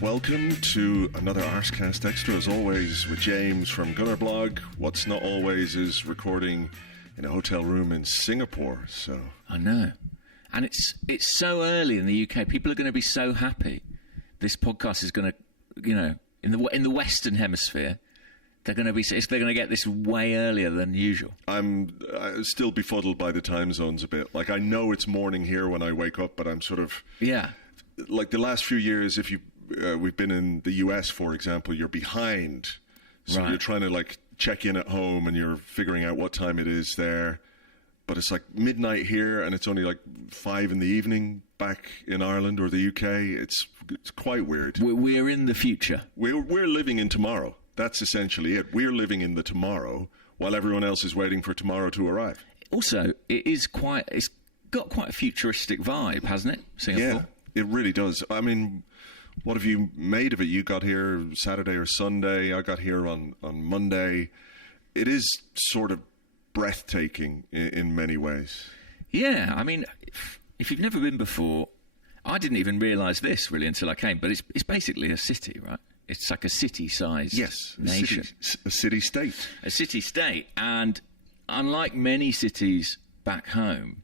welcome to another Arsecast Extra, as always, with James from Gunnerblog. What's not always is recording in a hotel room in Singapore. So I know, and it's so early in the UK. People are going to be so happy. This podcast is going to, in the Western Hemisphere, they're going to get this way earlier than usual. I'm still befuddled by the time zones a bit. Like, I know it's morning here when I wake up, but I'm sort of like the last few years. If we've been in the US, for example, you're behind, so you're trying to like check in at home and you're figuring out what time it is there. But it's like midnight here, and it's only like 5 in the evening back in Ireland or the UK. It's quite weird. We're in the future. We're living in tomorrow. That's essentially it. We're living in the tomorrow while everyone else is waiting for tomorrow to arrive. Also, it's got quite a futuristic vibe, hasn't it, Singapore? Yeah, it really does. I mean, what have you made of it? You got here Saturday or Sunday. I got here on Monday. It is sort of breathtaking in many ways. Yeah, I mean, if you've never been before, I didn't even realise this really until I came, but it's basically a city, right? It's like a city-sized nation. A city-state. A city-state. And unlike many cities back home,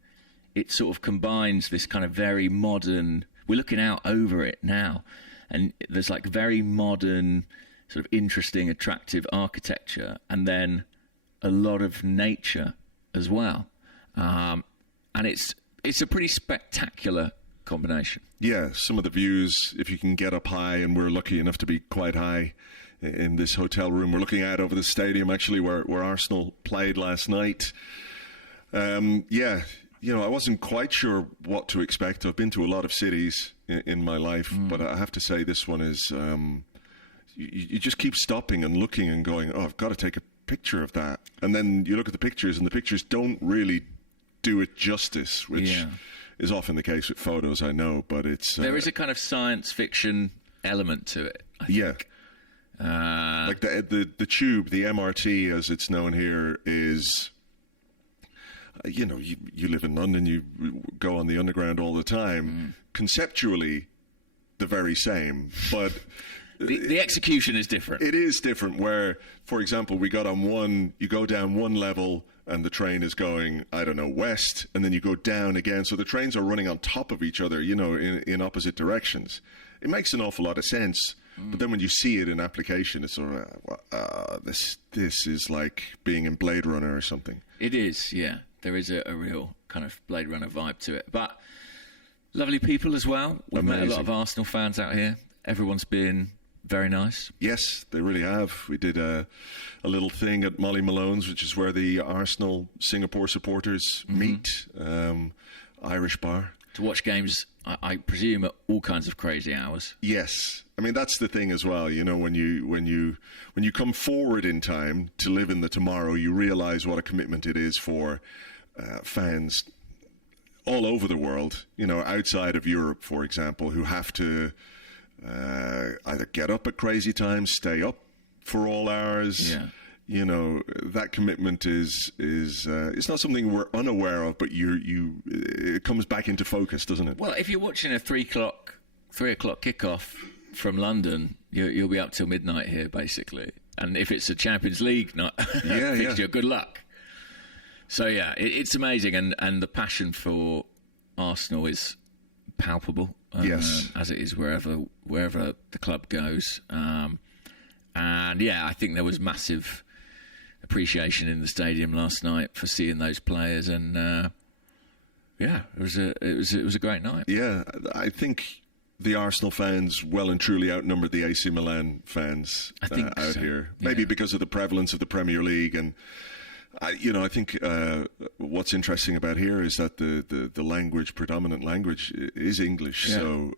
it sort of combines this kind of very modern... We're looking out over it now, and there's like very modern, sort of interesting, attractive architecture, and then a lot of nature as well. And it's a pretty spectacular combination. Yeah, some of the views, if you can get up high, and we're lucky enough to be quite high in this hotel room. We're looking out over the stadium, actually, where Arsenal played last night. I wasn't quite sure what to expect. I've been to a lot of cities in my life, but I have to say this one is, you just keep stopping and looking and going, oh, I've got to take a picture of that. And then you look at the pictures, and the pictures don't really do it justice, which is often the case with photos, I know, but it's... there is a kind of science fiction element to it, I think. Like the tube, the MRT, as it's known here, is... you live in London, you go on the underground all the time. Conceptually, the very same, but... The execution is different. It is different where, for example, we got on one, you go down one level and the train is going, I don't know, west, and then you go down again. So the trains are running on top of each other, in opposite directions. It makes an awful lot of sense. But then when you see it in application, it's sort of, this is like being in Blade Runner or something. It is, yeah. There is a real kind of Blade Runner vibe to it. But lovely people as well. We've met a lot of Arsenal fans out here. Everyone's been very nice. Yes, they really have. We did a little thing at Molly Malone's, which is where the Arsenal Singapore supporters meet. Irish bar. To watch games, I presume, at all kinds of crazy hours. Yes. I mean, that's the thing as well. When you come forward in time to live in the tomorrow, you realise what a commitment it is for fans all over the world, outside of Europe, for example, who have to either get up at crazy times, stay up for all hours. Yeah. That commitment is it's not something we're unaware of, but it comes back into focus, doesn't it? Well, if you're watching a 3 o'clock kickoff from London, you'll be up till midnight here, basically. And if it's a Champions League fixture, good luck. So yeah, it's amazing, and the passion for Arsenal is palpable. Yes, as it is wherever the club goes. And yeah, I think there was massive appreciation in the stadium last night for seeing those players, and it was a great night. Yeah, I think the Arsenal fans well and truly outnumbered the AC Milan fans out here. Maybe because of the prevalence of the Premier League, and I think what's interesting about here is that the predominant language is English. Yeah. So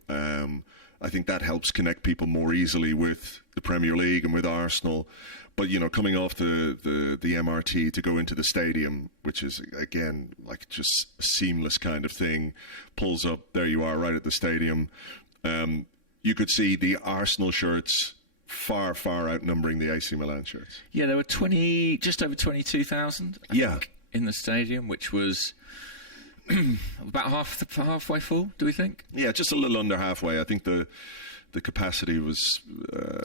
I think that helps connect people more easily with the Premier League and with Arsenal. But, coming off the MRT to go into the stadium, which is, again, like just a seamless kind of thing, pulls up, there you are, right at the stadium. You could see the Arsenal shirts far, far outnumbering the AC Milan shirts. Yeah, there were just over 22,000, I think, in the stadium, which was about halfway full, do we think? Yeah, just a little under halfway. I think the capacity was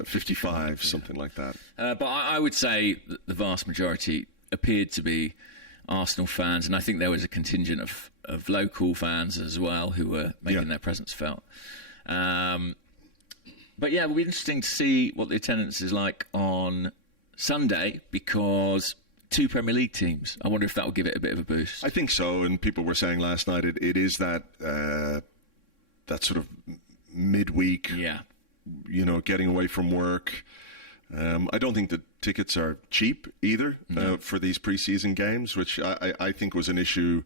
55, something like that. But I would say that the vast majority appeared to be Arsenal fans, and I think there was a contingent of local fans as well who were making their presence felt. But yeah, it'll be interesting to see what the attendance is like on Sunday, because 2 Premier League teams. I wonder if that will give it a bit of a boost. I think so, and people were saying last night it is that sort of midweek, getting away from work. I don't think the tickets are cheap either for these pre-season games, which I think was an issue,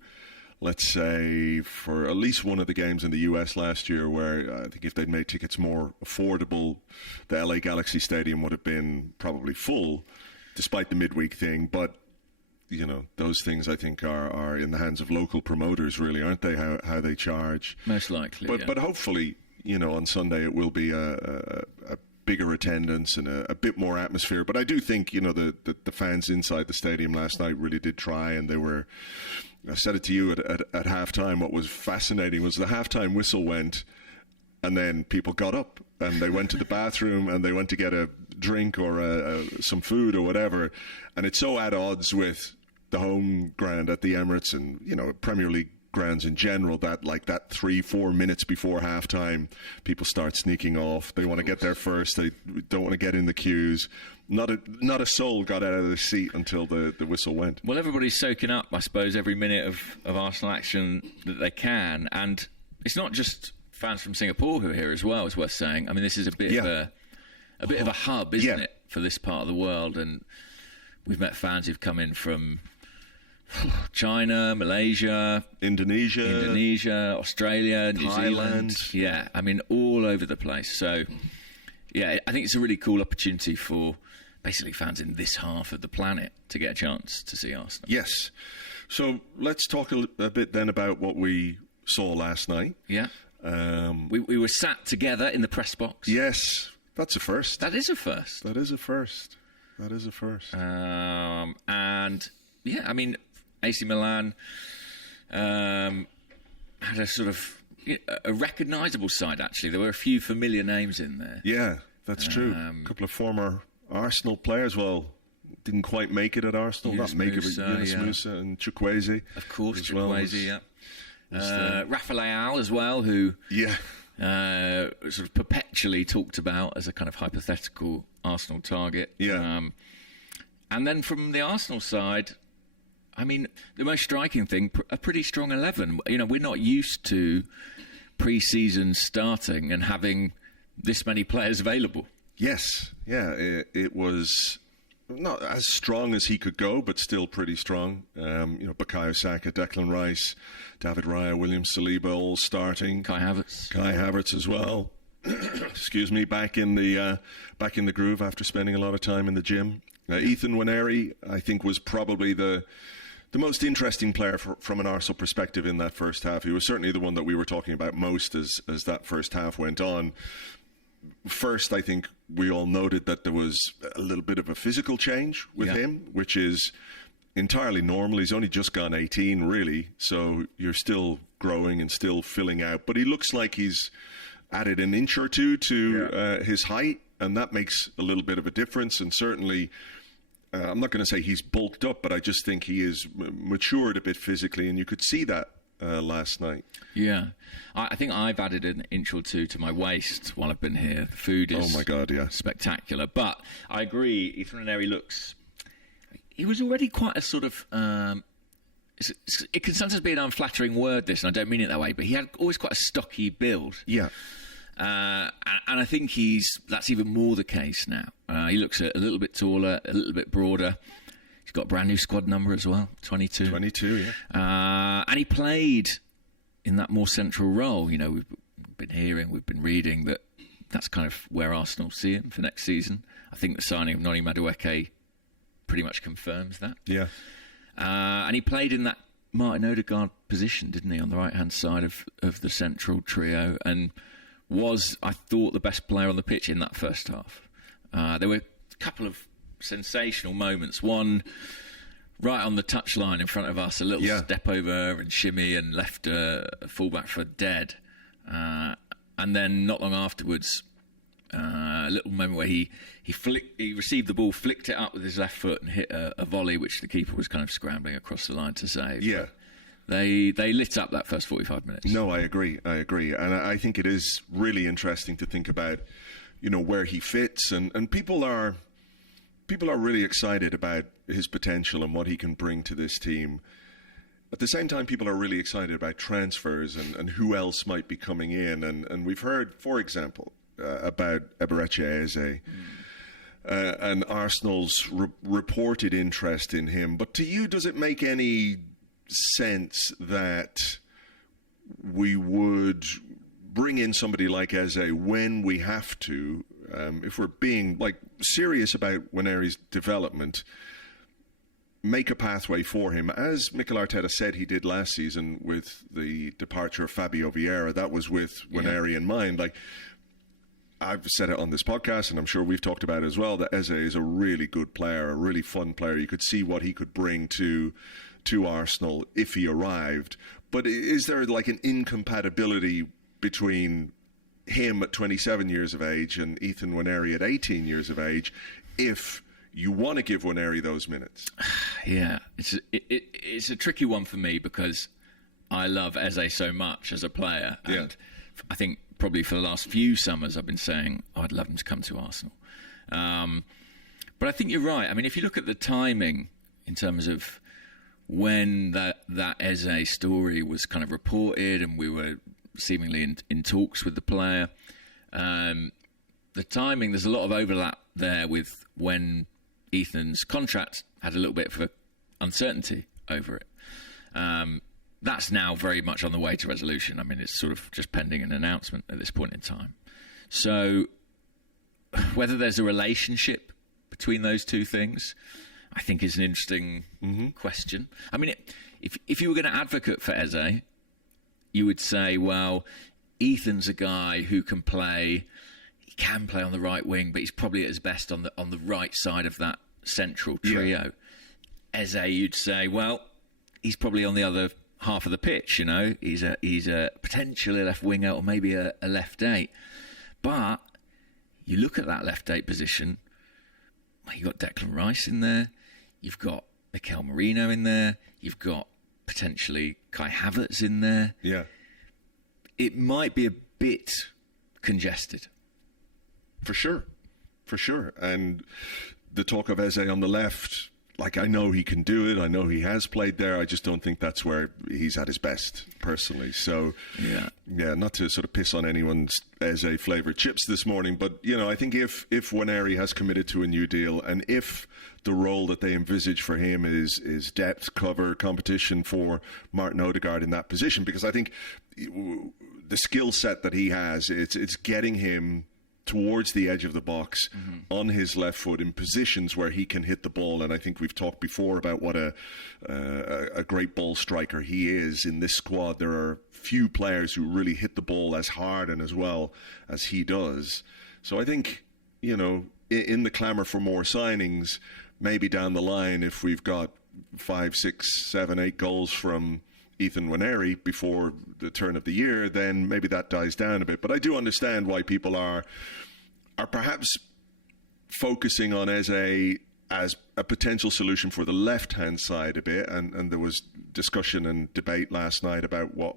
let's say, for at least one of the games in the US last year, where I think if they'd made tickets more affordable, the LA Galaxy Stadium would have been probably full, despite the midweek thing. But, those things I think are in the hands of local promoters, really, aren't they, how they charge? Most likely, But hopefully, on Sunday it will be a bigger attendance and a bit more atmosphere. But I do think, the fans inside the stadium last night really did try, and they were... I said it to you at halftime. What was fascinating was the halftime whistle went, and then people got up and they went to the bathroom and they went to get a drink or some food or whatever. And it's so at odds with the home ground at the Emirates and, Premier League grounds in general, that 3-4 minutes before halftime, people start sneaking off. They want to get there first. They don't want to get in the queues. Not a soul got out of their seat until the whistle went. Well, everybody's soaking up, I suppose, every minute of Arsenal action that they can. And it's not just fans from Singapore who are here as well, it's worth saying. I mean, this is a bit of a hub, isn't it, for this part of the world. And we've met fans who've come in from China, Malaysia, Indonesia, Australia, New Zealand. Yeah, I mean, all over the place. So, yeah, I think it's a really cool opportunity for basically fans in this half of the planet to get a chance to see Arsenal. Yes. So let's talk a bit then about what we saw last night. Yeah. We were sat together in the press box. Yes. That's a first. That is a first. And, yeah, I mean, AC Milan had a sort of a recognisable side, actually. There were a few familiar names in there. Yeah, that's true. A couple of former Arsenal players, didn't quite make it at Arsenal. Yunus Musa and Chukwueze. Of course, Chukwueze, Rafael as well, who sort of perpetually talked about as a kind of hypothetical Arsenal target. Yeah. And then from the Arsenal side, I mean, the most striking thing, a pretty strong 11. We're not used to pre-season starting and having this many players available. Yes, yeah, it was not as strong as he could go, but still pretty strong. Bukayo Saka, Declan Rice, David Raya, William Saliba, all starting. Kai Havertz as well. Excuse me, back in the groove after spending a lot of time in the gym. Ethan Nwaneri, I think, was probably the most interesting player from an Arsenal perspective in that first half. He was certainly the one that we were talking about most as that first half went on. First, I think we all noted that there was a little bit of a physical change with him, which is entirely normal. He's only just gone 18, really, so you're still growing and still filling out. But he looks like he's added an inch or two to his height, and that makes a little bit of a difference. And certainly, I'm not going to say he's bulked up, but I just think he is matured a bit physically, and you could see that last night. Yeah. I think I've added an inch or two to my waist while I've been here. The food is spectacular. But I agree, Ethan Nwaneri he was already quite a sort of... it can sometimes be an unflattering word, this, and I don't mean it that way, but he had always quite a stocky build. Yeah. And I think that's even more the case now. He looks a little bit taller, a little bit broader. He's got a brand new squad number as well, 22. 22, yeah. And he played in that more central role. We've been hearing, we've been reading that that's kind of where Arsenal see him for next season. I think the signing of Noni Madueke pretty much confirms that. Yeah. And he played in that Martin Odegaard position, didn't he, on the right-hand side of the central trio, and was, I thought, the best player on the pitch in that first half. There were a couple of sensational moments. One right on the touchline in front of us, a little step over and shimmy and left a fullback for dead. And then not long afterwards, A little moment where he received the ball, flicked it up with his left foot, and hit a volley, which the keeper was kind of scrambling across the line to save. Yeah. They lit up that first 45 minutes. No, I agree, and I think it is really interesting to think about, where he fits, and people are really excited about his potential and what he can bring to this team. At the same time, people are really excited about transfers and who else might be coming in. And we've heard, for example, about Eberechi Eze and Arsenal's reported interest in him. But to you, does it make any sense that we would bring in somebody like Eze when we have to, if we're being serious about Nwaneri's development, make a pathway for him, as Mikel Arteta said he did last season with the departure of Fabio Vieira? That was with Nwaneri in mind. I've said it on this podcast, and I'm sure we've talked about it as well, that Eze is a really good player, a really fun player. You could see what he could bring to Arsenal if he arrived. But is there an incompatibility between him at 27 years of age and Ethan Nwaneri at 18 years of age if you want to give Nwaneri those minutes? Yeah, it's a tricky one for me because I love Eze so much as a player. And I think probably for the last few summers I've been saying, I'd love him to come to Arsenal. But I think you're right. I mean, if you look at the timing in terms of when that Eze story was kind of reported and we were seemingly in talks with the player, the timing, there's a lot of overlap there with when Ethan's contract had a little bit of uncertainty over it. That's now very much on the way to resolution. I mean, it's sort of just pending an announcement at this point in time. So whether there's a relationship between those two things, I think is an interesting question. I mean, if you were going to advocate for Eze, you would say, well, Ethan's a guy who can play on the right wing, but he's probably at his best on the right side of that central trio. Yeah. Eze, you'd say, well, he's probably on the other half of the pitch. He's a potentially left winger or maybe a left eight. But you look at that left eight position, you've got Declan Rice in there, you've got Mikel Merino in there, you've got potentially Kai Havertz in there. Yeah, it might be a bit congested. For sure. And the talk of Eze on the left, I know he can do it. I know he has played there. I just don't think that's where he's at his best, personally. So, yeah, not to sort of piss on anyone's Eze flavoured chips this morning, but, I think if Nwaneri has committed to a new deal and if the role that they envisage for him is depth, cover, competition for Martin Odegaard in that position, because I think the skill set that he has, it's getting him towards the edge of the box on his left foot in positions where he can hit the ball. And I think we've talked before about what a great ball striker he is in this squad. There are few players who really hit the ball as hard and as well as he does. So I think, in the clamour for more signings, maybe down the line, if we've got 5, 6, 7, 8 goals from Ethan Nwaneri before the turn of the year, then maybe that dies down a bit. But I do understand why people are perhaps focusing on Eze as a potential solution for the left-hand side a bit. And there was discussion and debate last night about what,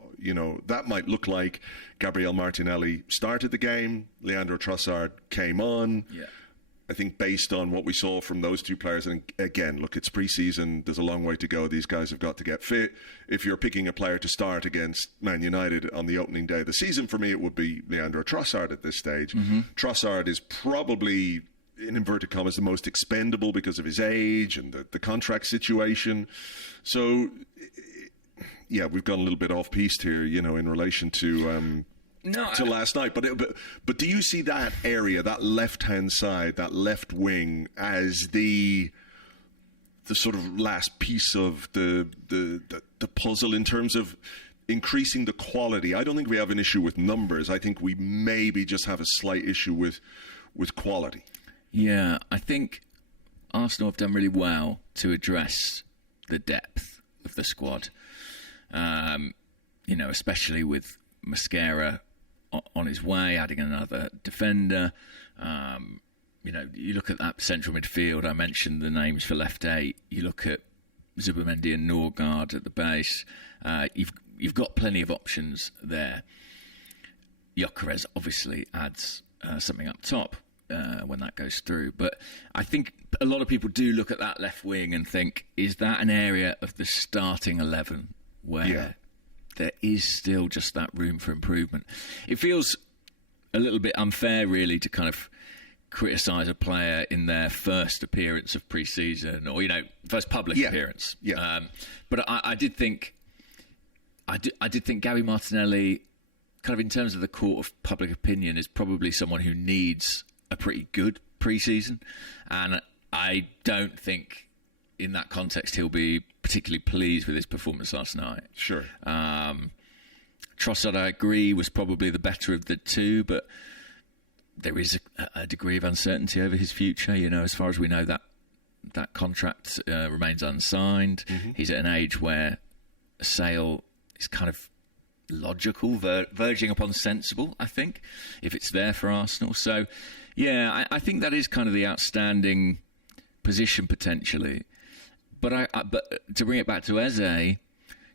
that might look like. Gabriel Martinelli started the game. Leandro Trossard came on. Yeah. I think based on what we saw from those two players, and again, look, it's pre-season, there's a long way to go. These guys have got to get fit. If you're picking a player to start against Man United on the opening day of the season, for me, it would be Leandro Trossard at this stage. Trossard is probably, in inverted commas, the most expendable because of his age and the contract situation. So, yeah, we've gone a little bit off-piste here, in relation to last night, but do you see that area, that left-hand side, that left wing, as the sort of last piece of the puzzle in terms of increasing the quality? I don't think we have an issue with numbers. I think we maybe just have a slight issue with quality. Yeah, I think Arsenal have done really well to address the depth of the squad. Especially with Mascara on his way, adding another defender. You look at that central midfield. I mentioned the names for left 8. You look at Zubimendi and Norgard at the base. You've got plenty of options there. Yakarez obviously adds something up top when that goes through. But I think a lot of people do look at that left wing and think, is that an area of the starting 11 where there is still just that room for improvement? It feels a little bit unfair, really, to kind of criticise a player in their first appearance of pre-season or, first public appearance. Yeah. But I did think Gabby Martinelli, kind of in terms of the court of public opinion, is probably someone who needs a pretty good pre-season. And I don't think in that context he'll be particularly pleased with his performance last night. Sure. Trossard, I agree, was probably the better of the two, but there is a degree of uncertainty over his future. As far as we know, that contract remains unsigned. Mm-hmm. He's at an age where a sale is kind of logical, verging upon sensible, I think, if it's there for Arsenal. So, I think that is kind of the outstanding position potentially. But to bring it back to Eze,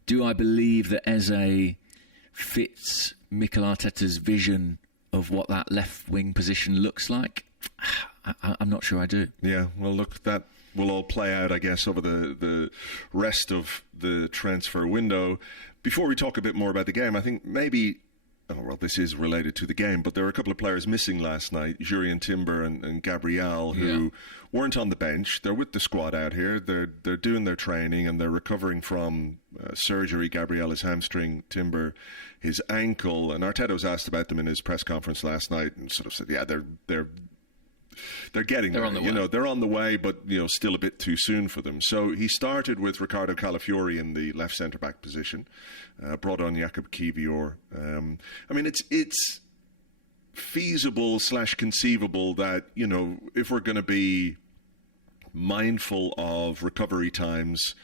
do I believe that Eze fits Mikel Arteta's vision of what that left wing position looks like? I'm not sure I do. Yeah, well, look, that will all play out, I guess, over the rest of the transfer window. Before we talk a bit more about the game, I think maybe, this is related to the game, but there were a couple of players missing last night, Jurriën Timber and Gabriel, who weren't on the bench. They're with the squad out here. They're doing their training and they're recovering from surgery. Gabriel his hamstring, Timber his ankle. And Arteta was asked about them in his press conference last night and sort of said, they're getting there. On the way. They're on the way, but still a bit too soon for them. So he started with Ricardo Calafiori in the left centre back position, brought on Jakob Kivior. It's feasible / conceivable that if we're going to be mindful of recovery times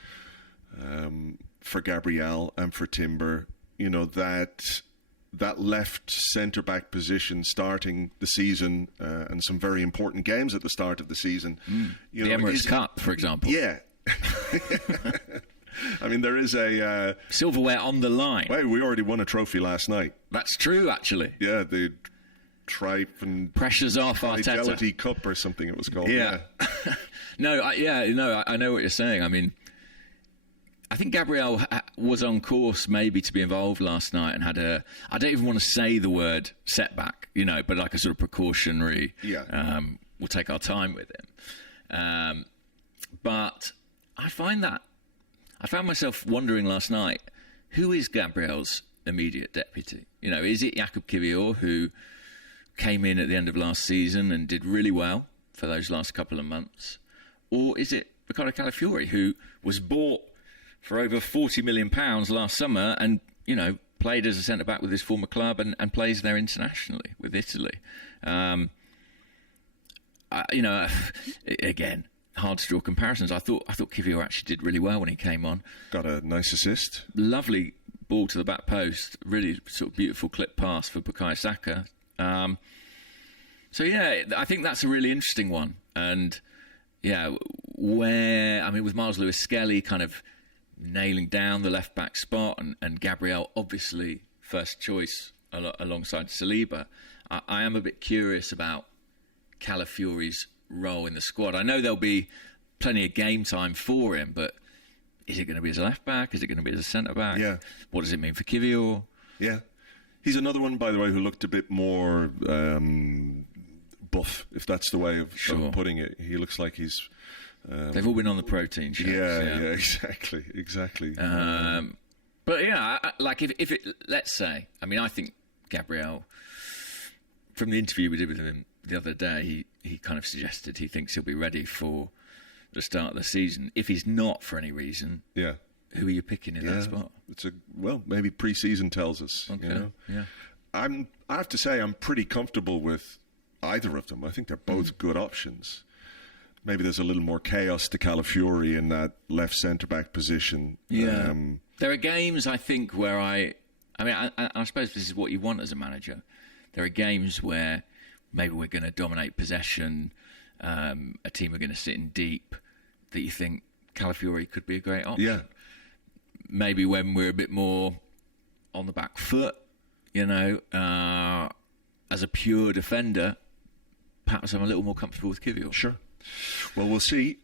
for Gabriel and for Timber, that left centre-back position starting the season and some very important games at the start of the season. The Emirates Cup, for example. Yeah. There is a... silverware on the line. Well, we already won a trophy last night. That's true, actually. Yeah, the Tripe and... Pressure's off, Arteta. Fidelity Cup or something it was called. Yeah. I know what you're saying. I think Gabriel was on course maybe to be involved last night and had I don't even want to say the word setback, but like a sort of precautionary, we'll take our time with him. But I found myself wondering last night, who is Gabriel's immediate deputy? Is it Jakob Kivior, who came in at the end of last season and did really well for those last couple of months? Or is it Ricardo Calafiori, who was bought for over £40 million last summer and, played as a centre-back with his former club and plays there internationally with Italy? Again, hard to draw comparisons. I thought Kivior actually did really well when he came on. Got a nice assist. Lovely ball to the back post. Really sort of beautiful clip pass for Bukayo Saka. I think that's a really interesting one. And, with Miles Lewis-Skelly kind of nailing down the left-back spot and Gabriel obviously first choice alongside Saliba, I am a bit curious about Calafiori's role in the squad. I know there'll be plenty of game time for him, but is it going to be as a left-back? Is it going to be as a centre-back? Yeah. What does it mean for Kivior? Yeah. He's another one, by the way, who looked a bit more buff, if that's the way of putting it. He looks like he's... They've all been on the protein shows. Yeah, exactly. But if it, let's say, I think Gabriel, from the interview we did with him the other day, he kind of suggested he thinks he'll be ready for the start of the season. If he's not for any reason, who are you picking in that spot? Maybe pre-season tells us. Okay. Yeah. I have to say I'm pretty comfortable with either of them. I think they're both good options. Maybe there's a little more chaos to Calafiori in that left centre-back position. Yeah. There are games, I think, where I suppose this is what you want as a manager. there are games where maybe we're going to dominate possession, a team are going to sit in deep, that you think Calafiori could be a great option. Yeah. Maybe when we're a bit more on the back foot, as a pure defender, perhaps I'm a little more comfortable with Kivior. Sure. Well, we'll see.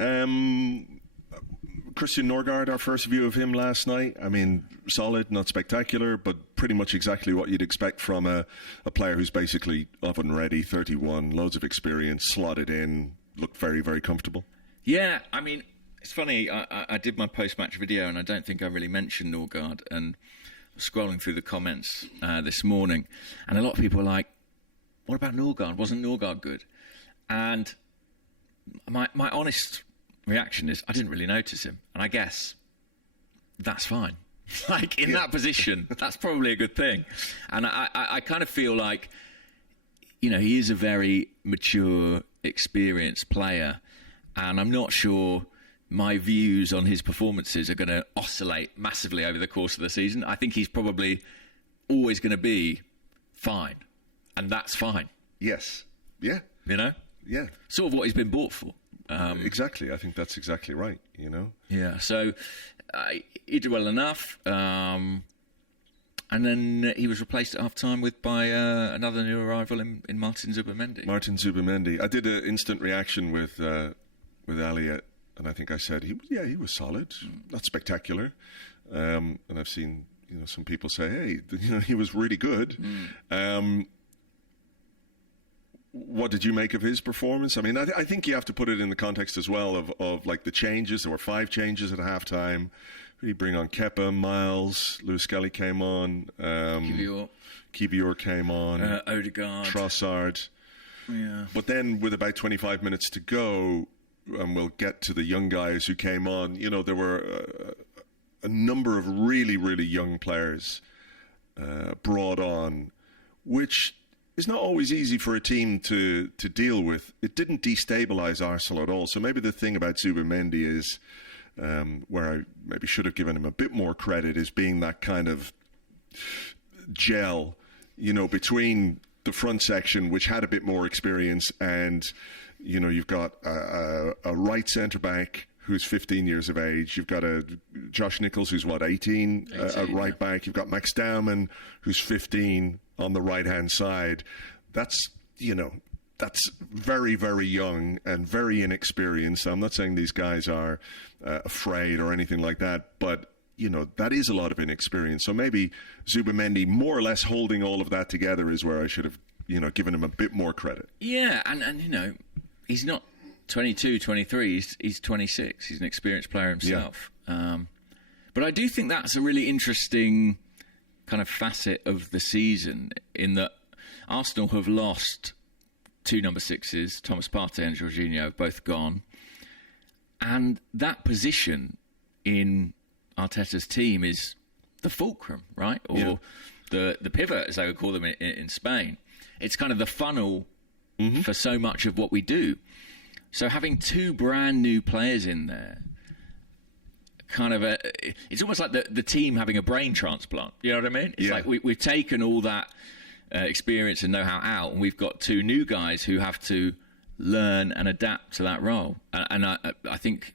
Christian Norgard, our first view of him last night. I mean, solid, not spectacular, but pretty much exactly what you'd expect from a player who's basically up and ready, 31, loads of experience, slotted in, looked very, very comfortable. Yeah, I mean, it's funny, I did my post-match video and I don't think I really mentioned Norgard, and scrolling through the comments this morning, and a lot of people were like, what about Norgard? Wasn't Norgard good? And my honest reaction is I didn't really notice him, and I guess that's fine. Like, in that position, that's probably a good thing. And I kind of feel like, he is a very mature, experienced player, and I'm not sure my views on his performances are going to oscillate massively over the course of the season. I think he's probably always going to be fine, and that's fine. Yes. Yeah. Yeah. Sort of what he's been bought for. Exactly. I think that's exactly right, Yeah, so he did well enough. And then he was replaced at half-time by another new arrival in Martin Zubimendi. Martin Zubimendi. I did an instant reaction with Elliot, and I think I said, he was solid, not spectacular. And I've seen, some people say, hey, he was really good. What did you make of his performance? I mean, I think you have to put it in the context as well of like the changes. There were 5 changes at halftime. Really bring on Kepa, Miles, Lewis Skelly came on. Kivior came on. Odegaard. Trossard. Yeah. But then with about 25 minutes to go, and we'll get to the young guys who came on, there were a number of really, really young players brought on, which is not always easy for a team to deal with. It didn't destabilise Arsenal at all. So maybe the thing about Zubimendi is, where I maybe should have given him a bit more credit, is being that kind of gel, between the front section, which had a bit more experience, and, you've got a right centre-back who's 15 years of age. You've got a Josh Nichols who's, 18 at right back. You've got Max Dowman who's 15 on the right-hand side. That's very, very young and very inexperienced. I'm not saying these guys are afraid or anything like that, but, that is a lot of inexperience. So maybe Zubimendi more or less holding all of that together is where I should have, given him a bit more credit. Yeah, and he's not 22, 23, he's 26. He's an experienced player himself. Yeah. But I do think that's a really interesting kind of facet of the season, in that Arsenal have lost 2 number 6s, Thomas Partey and Jorginho have both gone. And that position in Arteta's team is the fulcrum, right? Or the pivot, as they would call them in Spain. It's kind of the funnel for so much of what we do. So having 2 brand new players in there, it's almost like the team having a brain transplant. You know what I mean? It's like we've taken all that experience and know-how out, and we've got 2 new guys who have to learn and adapt to that role. And I think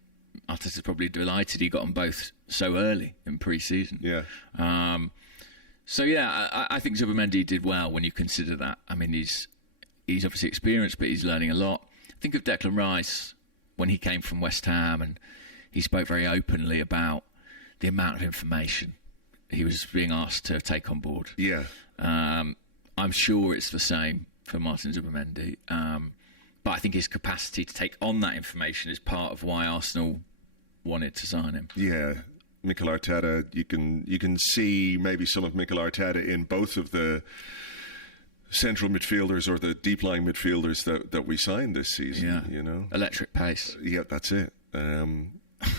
Arteta's probably delighted he got them both so early in pre-season. Yeah. I think Zubimendi did well when you consider that. I mean, he's obviously experienced, but he's learning a lot. Think of Declan Rice when he came from West Ham, and he spoke very openly about the amount of information he was being asked to take on board. Yeah. I'm sure it's the same for Martin Zubimendi. But I think his capacity to take on that information is part of why Arsenal wanted to sign him. Yeah. Mikel Arteta, you can see maybe some of Mikel Arteta in both of the central midfielders or the deep-lying midfielders that we signed this season. Electric pace. Yeah, that's it.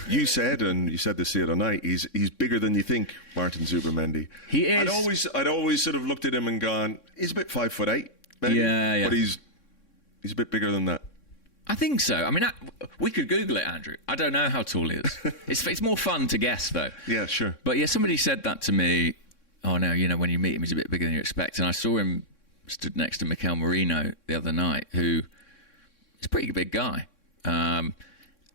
You said this the other night, he's bigger than you think, Martin Zubimendi. He is. I'd always sort of looked at him and gone, he's a bit 5'8", maybe. Yeah. But he's a bit bigger than that. I think so. I mean, we could Google it, Andrew. I don't know how tall he is. It's more fun to guess, though. Yeah, sure. But yeah, somebody said that to me. Oh no, when you meet him, he's a bit bigger than you expect. And I saw him stood next to Mikel Merino the other night, who is a pretty big guy.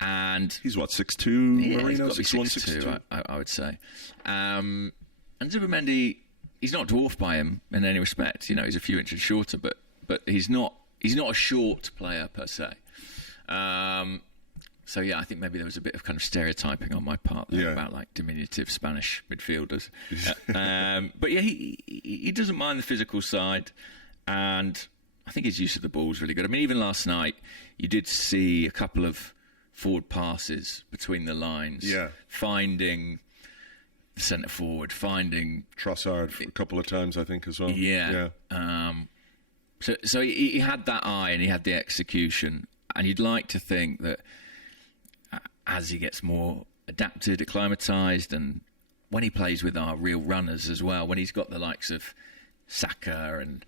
And he's what, 6'2"? Yeah, Marino? he's got to be 6'2", I would say. And Zubimendi, he's not dwarfed by him in any respect. You know, he's a few inches shorter, but he's not a short player per se. So yeah, I think maybe there was a bit of kind of stereotyping on my part there about like diminutive Spanish midfielders. But yeah, he doesn't mind the physical side, and I think his use of the ball is really good. I mean, even last night, you did see a couple of forward passes between the lines, finding the centre forward, finding Trossard a couple of times, I think, as well. So he had that eye and he had the execution, and you'd like to think that as he gets more adapted, acclimatised, and when he plays with our real runners as well, when he's got the likes of Saka and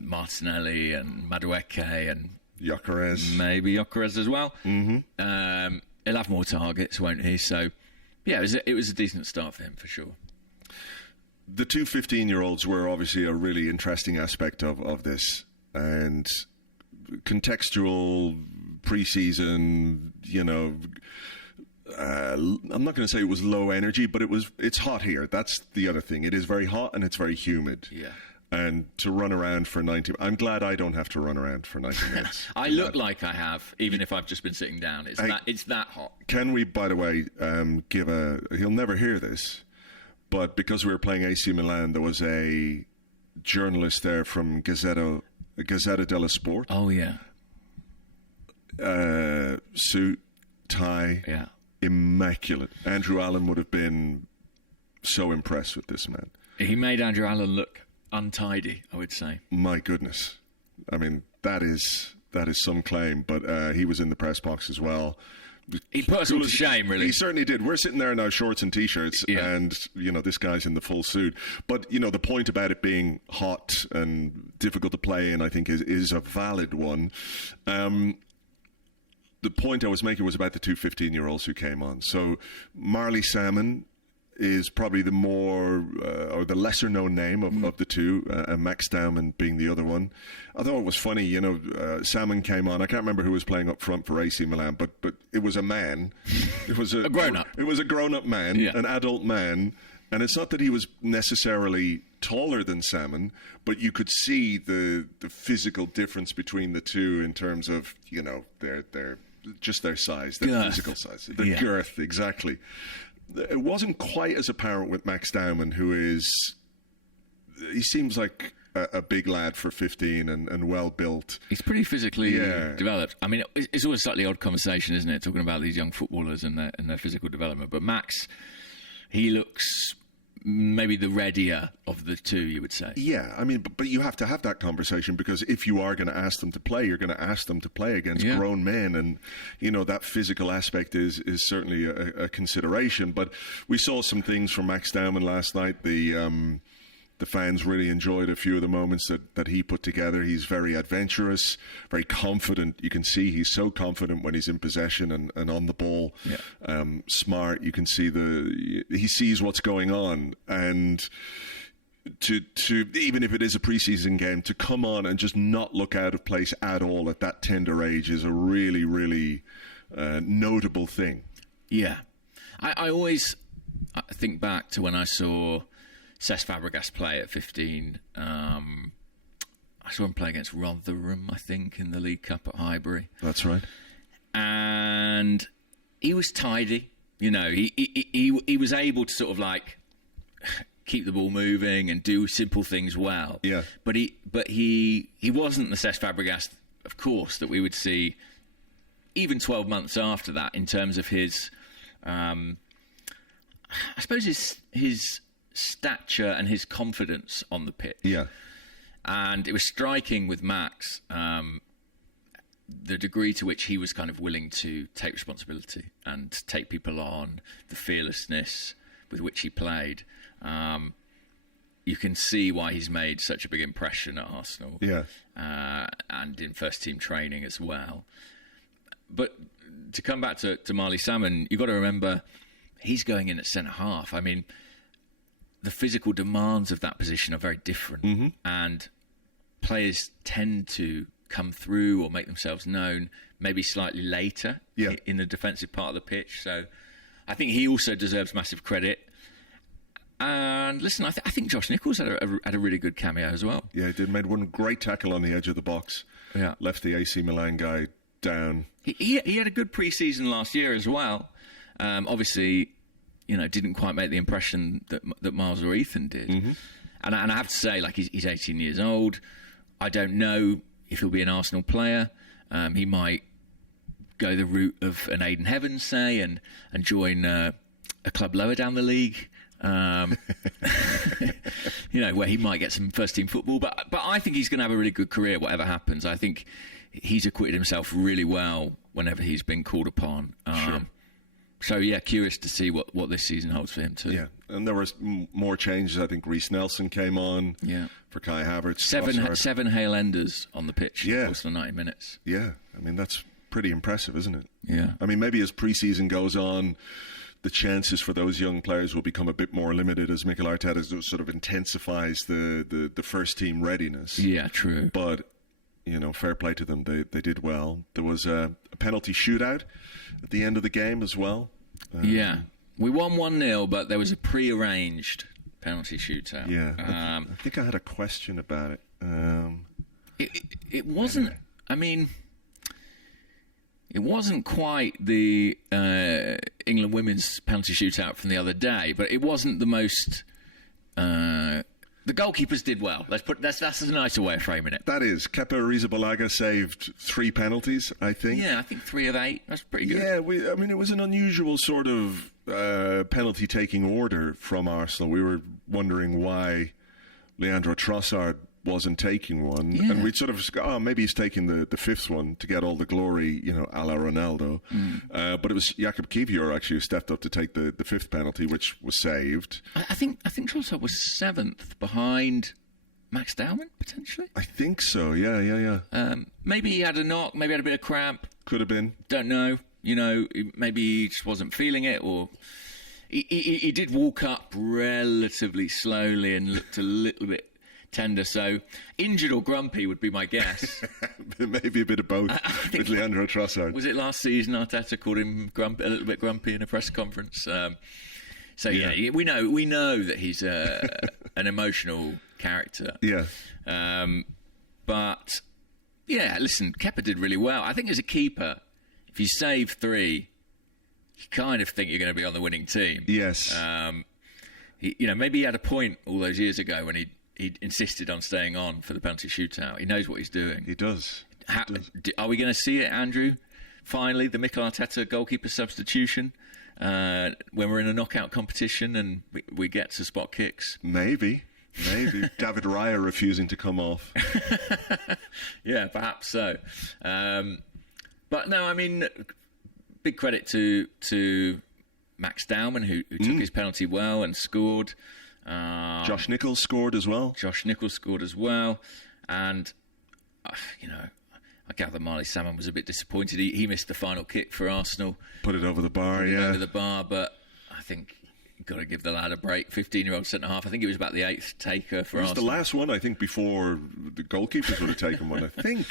Martinelli and Madueke and Yakarez. Maybe Yakarez as well. Mm-hmm. He'll have more targets, won't he? So, yeah, it was a decent start for him, for sure. The two 15-year-olds were obviously a really interesting aspect of this. And contextual, pre-season, you know, I'm not going to say it was low energy, but it's hot here. That's the other thing. It is very hot and it's very humid. Yeah. And to run around for 90... I'm glad I don't have to run around for 90 minutes. I look like I have, even if I've just been sitting down. It's that hot. Can we, by the way, give a... He'll never hear this, but because we were playing AC Milan, there was a journalist there from Gazzetta dello Sport. Oh, yeah. Suit, tie, immaculate. Andrew Allen would have been so impressed with this man. He made Andrew Allen look untidy, I would say. My goodness. I mean, that is some claim, but he was in the press box as well. He put us all to shame, really. He certainly did. We're sitting there in our shorts and T-shirts, and, you know, this guy's in the full suit. But, you know, the point about it being hot and difficult to play in, I think, is a valid one. The point I was making was about the two 15-year-olds who came on. So Marley Salmon is probably the more or the lesser known name of the two, and Max Daumann being the other one. I thought it was funny, you know, Salmon came on. I can't remember who was playing up front for AC Milan, but it was a man. It was a grown-up. It was a grown-up man, an adult man. And it's not that he was necessarily taller than Salmon, but you could see the physical difference between the two in terms of, you know, their just their size, their physical size, their girth, exactly. It wasn't quite as apparent with Max Daumann, he seems like a big lad for 15 and well built. He's pretty physically developed. I mean, it's always a slightly odd conversation, isn't it, talking about these young footballers and their physical development. But Max, he looks maybe the readier of the two, you would say. Yeah, I mean, but you have to have that conversation, because if you are going to ask them to play, you're going to ask them to play against grown men, and, you know, that physical aspect is certainly a consideration. But we saw some things from Max Daumann last night. The fans really enjoyed a few of the moments that he put together. He's very adventurous, very confident. You can see he's so confident when he's in possession and on the ball. Yeah. Smart. You can see he sees what's going on. And to even if it is a preseason game, to come on and just not look out of place at all at that tender age is a really, really notable thing. Yeah. I always think back to when I saw Cesc Fabregas play at 15. I saw him play against Rotherham, I think, in the League Cup at Highbury. That's right. And he was tidy. You know, he was able to sort of like keep the ball moving and do simple things well. Yeah. But he wasn't the Cesc Fabregas, of course, that we would see even 12 months after that, in terms of his, I suppose his stature and his confidence on the pitch. Yeah. And it was striking with Max, the degree to which he was kind of willing to take responsibility and take people on, the fearlessness with which he played. You can see why he's made such a big impression at Arsenal. Yeah. And in first team training as well. But to come back to Marley Salmon, you've got to remember he's going in at centre half. I mean, the physical demands of that position are very different. Mm-hmm. And players tend to come through or make themselves known maybe slightly later in the defensive part of the pitch. So I think he also deserves massive credit. And listen, I think Josh Nichols had a really good cameo as well. Yeah, he did. Made one great tackle on the edge of the box. Yeah. Left the AC Milan guy down. He had a good pre-season last year as well. Obviously, didn't quite make the impression that Miles or Ethan did. Mm-hmm. And I have to say, like, he's 18 years old. I don't know if he'll be an Arsenal player. He might go the route of an Aidan Heavens, say, and join a club lower down the league. Where he might get some first team football, but I think he's going to have a really good career whatever happens. I think he's acquitted himself really well whenever he's been called upon. Sure. So yeah, curious to see what this season holds for him too. Yeah, and there was more changes. I think Reece Nelson came on for Kai Havertz. Seven Hale Enders on the pitch in the course of 90 minutes. Yeah, I mean that's pretty impressive, isn't it? Yeah. I mean, maybe as pre-season goes on, the chances for those young players will become a bit more limited as Mikel Arteta sort of intensifies the first team readiness. Yeah, true. But, fair play to them. They did well. There was a penalty shootout at the end of the game as well. We won 1-0, but there was a pre-arranged penalty shootout. Yeah, I think I had a question about it. It wasn't, I mean... It wasn't quite the England women's penalty shootout from the other day, but it wasn't the most... the goalkeepers did well. That's a nicer way of framing it. That is. Kepa Arrizabalaga saved 3 penalties, I think. Yeah, I think 3 of 8. That's pretty good. Yeah, it was an unusual sort of penalty-taking order from Arsenal. We were wondering why Leandro Trossard wasn't taking one, and we'd sort of just go, maybe he's taking the 5th one to get all the glory, a la Ronaldo. But it was Jakub Kiwior actually who stepped up to take the 5th penalty, which was saved. I think Trossard was 7th behind Max Dowman, potentially. I think so. Yeah. Maybe he had a knock, maybe had a bit of cramp. Could have been. Don't know. Maybe he just wasn't feeling it, or he did walk up relatively slowly and looked a little bit tender, so injured or grumpy would be my guess. Maybe a bit of both with Leandro Trossard. Was it last season Arteta called him a little bit grumpy in a press conference? We know that he's an emotional character. Yeah. But yeah, listen, Kepa did really well. I think as a keeper, if you save 3, you kind of think you're going to be on the winning team. Yes. Maybe he had a point all those years ago when he insisted on staying on for the penalty shootout. He knows what he's doing. He does. Are we going to see it, Andrew? Finally, the Mikel Arteta goalkeeper substitution when we're in a knockout competition and we get to spot kicks? Maybe. David Raya refusing to come off. Yeah, perhaps so. But no, I mean, big credit to Max Dowman who took his penalty well and scored. Josh Nichols scored as well. And I gather Marley Salmon was a bit disappointed. He missed the final kick for Arsenal. Put it over the bar, but I think you've got to give the lad a break. 15-year-old centre-half. I think it was about the 8th taker for Arsenal. It was the last one, I think, before the goalkeepers would have taken one, I think.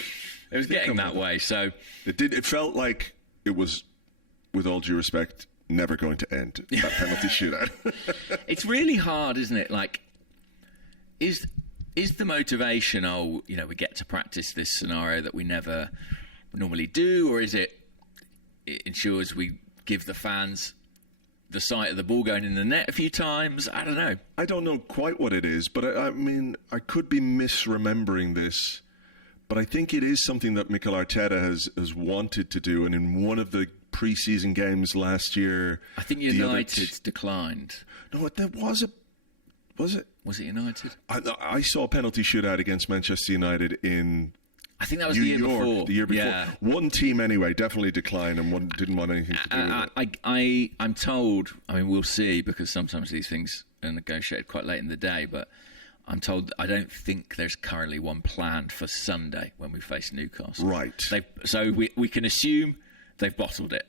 It was getting that way, so... It felt like it was, with all due respect, never going to end, that penalty shootout. It's really hard, isn't it? Like, is the motivation, we get to practice this scenario that we never normally do, or is it ensures we give the fans the sight of the ball going in the net a few times? I don't know. I don't know quite what it is, but I mean, I could be misremembering this, but I think it is something that Mikel Arteta has wanted to do, and in one of the pre-season games last year... I think United declined. No, there was a... Was it? Was it United? I saw a penalty shootout against Manchester United in... I think that was New the year York, before. The year before. Yeah. One team, anyway, definitely declined and one didn't want anything to do with it. I'm told... I mean, we'll see, because sometimes these things are negotiated quite late in the day, but I'm told I don't think there's currently one planned for Sunday when we face Newcastle. Right. So we can assume they've bottled it.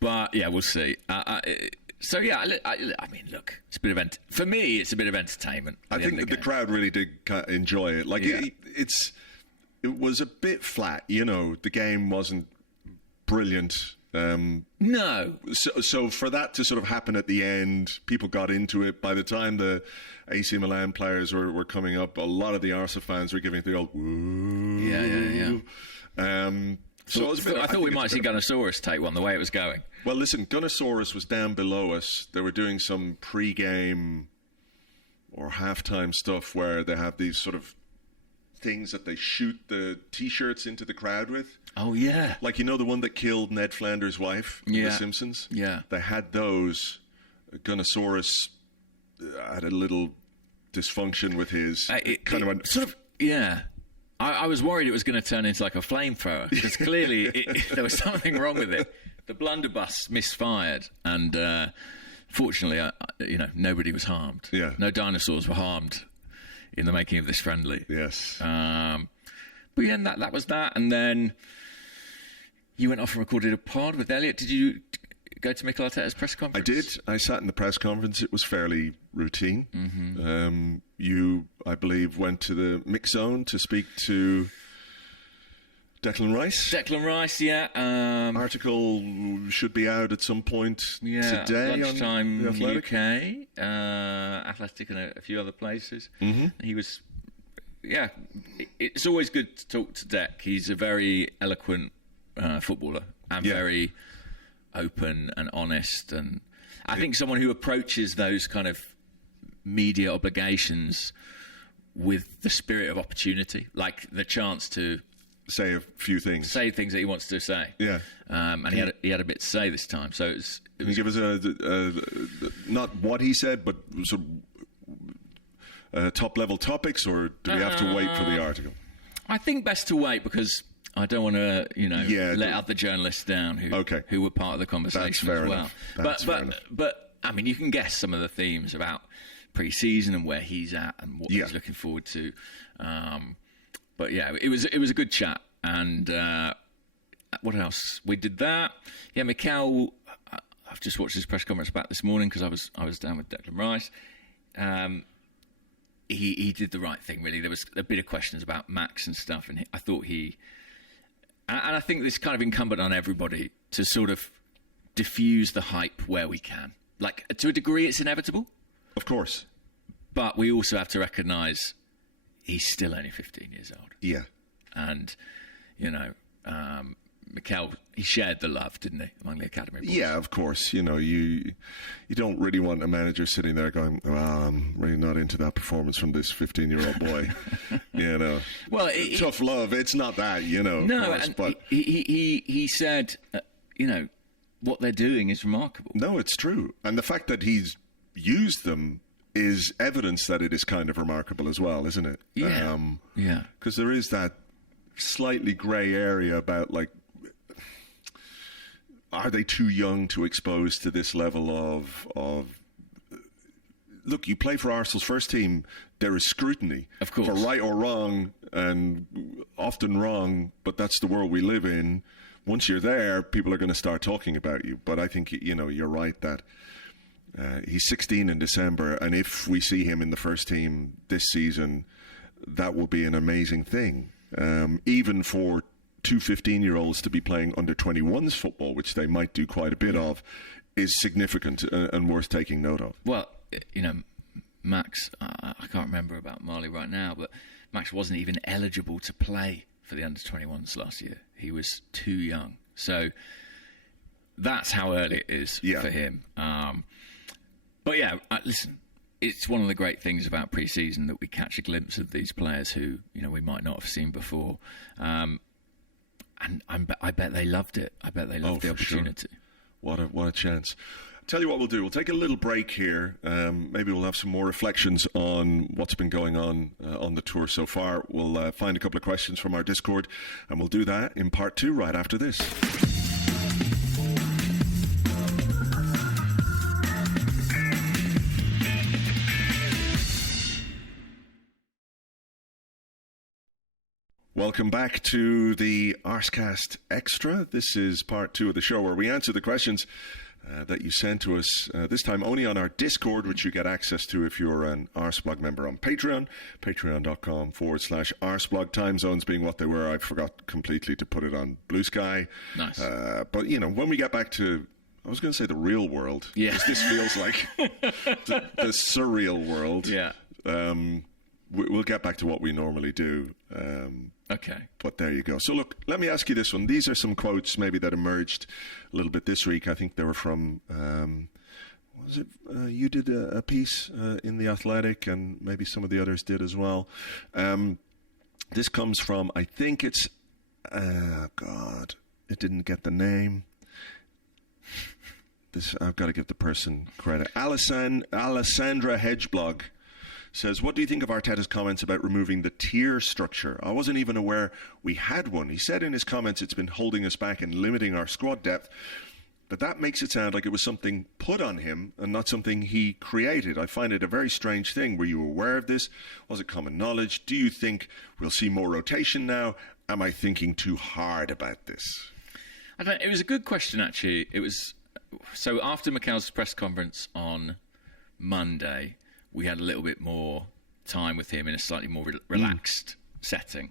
But yeah, we'll see. So yeah, I mean, look, it's a bit of for me, it's a bit of entertainment. I think the crowd really did enjoy it. Like it was a bit flat, you know. The game wasn't brilliant. No. So for that to sort of happen at the end, people got into it. By the time the AC Milan players were coming up, a lot of the Arsenal fans were giving it the old woo. Yeah. So I thought we might see Gunnosaurus take one the way it was going. Well, listen, Gunnosaurus was down below us. They were doing some pre-game or halftime stuff where they have these sort of things that they shoot the T-shirts into the crowd with. Oh, yeah. Like, you know, the one that killed Ned Flanders' wife in The Simpsons? Yeah. They had those. Gunnosaurus had a little dysfunction with his... I was worried it was going to turn into like a flamethrower, because clearly there was something wrong with it. The blunderbuss misfired, and fortunately, nobody was harmed. Yeah. No dinosaurs were harmed in the making of this friendly. Yes. But yeah, that was that. And then you went off and recorded a pod with Elliot. Did you go to Mikel Arteta's press conference? I did. I sat in the press conference. It was fairly routine. Mm-hmm. You, I believe, went to the mix zone to speak to Declan Rice. Declan Rice, yeah. Article should be out at some point today. Lunchtime on the UK, Athletic and a few other places. Mm-hmm. He was, it's always good to talk to Dec. He's a very eloquent footballer and very open and honest. And I think someone who approaches those kind of media obligations with the spirit of opportunity, like the chance to say a few things, say things that he wants to say. Yeah, and he had a bit to say this time. So it was. Can you give us a not what he said, but sort of top level topics, or do we have to wait for the article? I think best to wait, because I don't want to, let other journalists down who were part of the conversation as well. That's fair enough. But I mean, you can guess some of the themes about pre-season and where he's at and what he's looking forward to. But yeah, it was a good chat. And what else? We did that. Yeah, Mikel. I've just watched his press conference back this morning because I was down with Declan Rice. He did the right thing, really. There was a bit of questions about Max and stuff, and I thought and I think this is kind of incumbent on everybody to sort of diffuse the hype where we can. Like, to a degree, it's inevitable. Of course. But we also have to recognise he's still only 15 years old. Yeah. And, Mikel, he shared the love, didn't he, among the academy boys? Yeah, of course. You don't really want a manager sitting there going, well, I'm really not into that performance from this 15-year-old boy. Well, tough love. It's not that, No, of course, but he said, what they're doing is remarkable. No, it's true. And the fact that he's used them is evidence that it is kind of remarkable as well, isn't it? Yeah. Because there is that slightly grey area about, like, are they too young to expose to this level of look, you play for Arsenal's first team, there is scrutiny. Of course. For right or wrong, and often wrong, but that's the world we live in. Once you're there, people are going to start talking about you. But I think, you're right that he's 16 in December, and if we see him in the first team this season, that will be an amazing thing. Even for two 15-year-olds to be playing under 21s football, which they might do quite a bit of, is significant and worth taking note of. Well, Max, I can't remember about Marley right now, but Max wasn't even eligible to play for the under 21s last year. He was too young. So that's how early it is for him. But yeah, listen, it's one of the great things about pre-season that we catch a glimpse of these players who, we might not have seen before. And I bet they loved it. I bet they loved the opportunity. Sure. What a chance. Tell you what we'll do. We'll take a little break here. Maybe we'll have some more reflections on what's been going on the tour so far. We'll find a couple of questions from our Discord, and we'll do that in part 2 right after this. Welcome back to the Arsecast Extra. This is part 2 of the show where we answer the questions that you sent to us, this time only on our Discord, which you get access to if you're an Arseblog member on Patreon, patreon.com/Arseblog. Time zones being what they were, I forgot completely to put it on Blue Sky. Nice. But, when we get back to, I was going to say the real world. Yeah. This feels like the surreal world. Yeah. We'll get back to what we normally do. Okay. But there you go. So look, let me ask you this one. These are some quotes maybe that emerged a little bit this week. I think they were from, was it, you did a piece in The Athletic, and maybe some of the others did as well. This comes from, I think it's, God, it didn't get the name. I've got to give the person credit. Alessandra Hedgeblog says, what do you think of Arteta's comments about removing the tier structure? I wasn't even aware we had one. He said in his comments it's been holding us back and limiting our squad depth, but that makes it sound like it was something put on him and not something he created. I find it a very strange thing. Were you aware of this? Was it common knowledge? Do you think we'll see more rotation now? Am I thinking too hard about this? It was a good question, actually. It was so after Mikel's press conference on Monday, we had a little bit more time with him in a slightly more relaxed setting.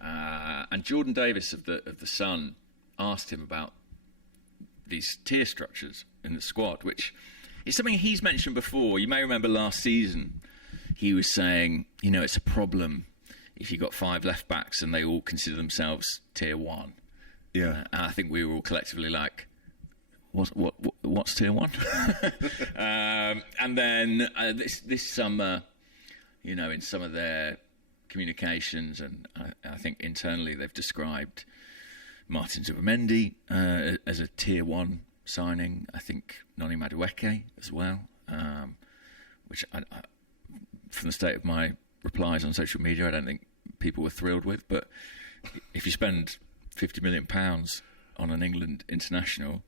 And Jordan Davis of the Sun asked him about these tier structures in the squad, which is something he's mentioned before. You may remember last season, he was saying, it's a problem if you've got 5 left-backs and they all consider themselves tier 1. Yeah. And I think we were all collectively like, what's tier 1? And then this summer, in some of their communications, and I think internally they've described Martin Zubimendi as a tier 1 signing. I think Noni Madueke as well, which I, from the state of my replies on social media, I don't think people were thrilled with. But if you spend £50 million on an England international,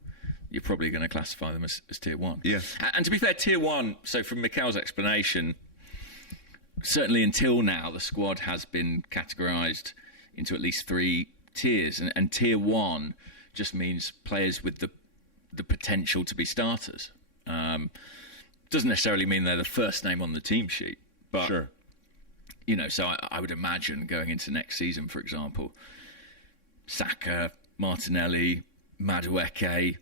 you're probably going to classify them as tier 1. Yeah. And to be fair, tier 1, so from Mikel's explanation, certainly until now, the squad has been categorised into at least 3 tiers. And tier 1 just means players with the potential to be starters. Doesn't necessarily mean they're the first name on the team sheet. But, sure. So I would imagine going into next season, for example, Saka, Martinelli, Madueke,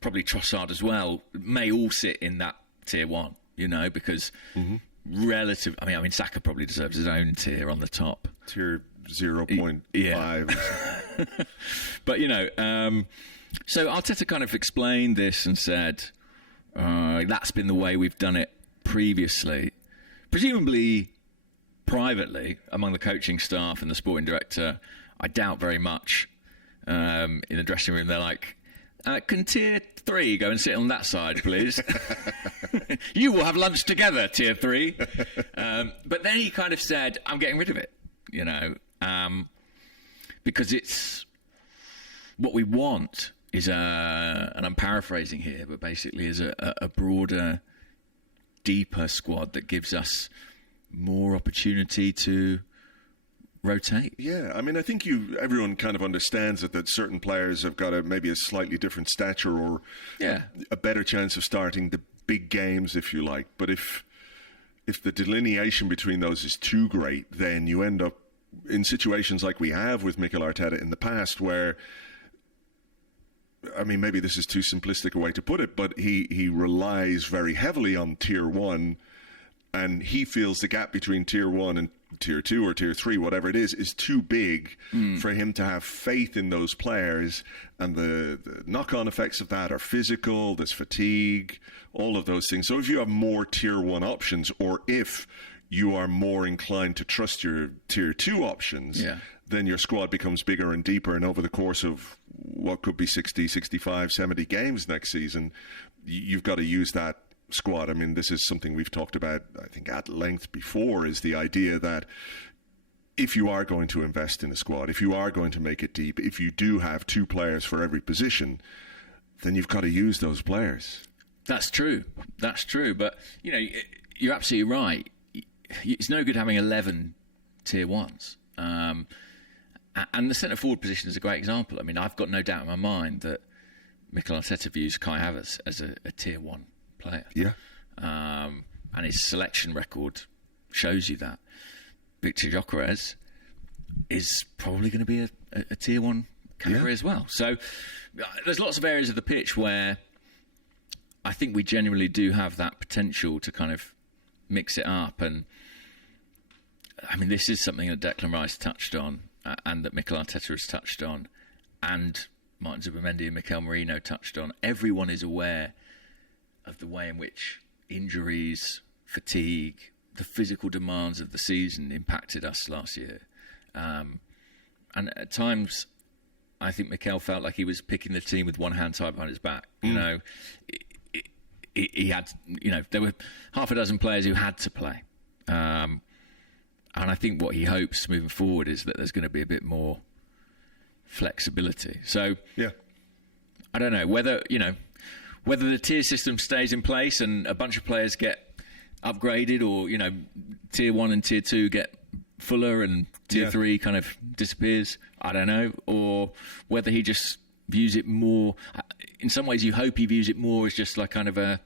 probably Trossard as well, may all sit in that tier 1, because relative. I mean, Saka probably deserves his own tier on the top. Tier 0.5. Yeah. But, so Arteta kind of explained this and said, that's been the way we've done it previously. Presumably, privately, among the coaching staff and the sporting director, I doubt very much in the dressing room they're like, can tier 3 go and sit on that side, please? You will have lunch together, tier 3. But then he kind of said, I'm getting rid of it, because it's what we want is and I'm paraphrasing here, but basically is a broader, deeper squad that gives us more opportunity to rotate. Yeah, I mean, I think everyone kind of understands that certain players have got maybe a slightly different stature or a better chance of starting the big games, if you like. But if the delineation between those is too great, then you end up in situations like we have with Mikel Arteta in the past where, I mean, maybe this is too simplistic a way to put it, but he relies very heavily on tier 1, and he feels the gap between tier 1 and tier 2 or tier 3, whatever it is too big for him to have faith in those players. And the knock-on effects of that are physical, there's fatigue, all of those things. So if you have more tier 1 options, or if you are more inclined to trust your tier 2 options, then your squad becomes bigger and deeper. And over the course of what could be 60, 65, 70 games next season, you've got to use that squad. I mean, this is something we've talked about, I think, at length before, is the idea that if you are going to invest in a squad, if you are going to make it deep, if you do have 2 players for every position, then you've got to use those players. That's true. But, you're absolutely right. It's no good having 11 tier 1s. And the centre-forward position is a great example. I mean, I've got no doubt in my mind that Mikel Arteta views Kai Havertz as a tier 1 player. Yeah. And his selection record shows you that. Victor Yakarez is probably going to be a tier 1 category as well. So there's lots of areas of the pitch where I think we genuinely do have that potential to kind of mix it up. And I mean, this is something that Declan Rice touched on and that Mikel Arteta has touched on, and Martin Zubimendi and Mikel Merino touched on. Everyone is aware of the way in which injuries, fatigue, the physical demands of the season impacted us last year. And at times, I think Mikel felt like he was picking the team with one hand tied behind his back. You know, he had, there were half a dozen players who had to play. And I think what he hopes moving forward is that there's going to be a bit more flexibility. So, yeah, I don't know whether the tier system stays in place and a bunch of players get upgraded, or tier 1 and tier 2 get fuller and tier 3 kind of disappears. I don't know, or whether he just views it more. In some ways, you hope he views it more as just like kind of a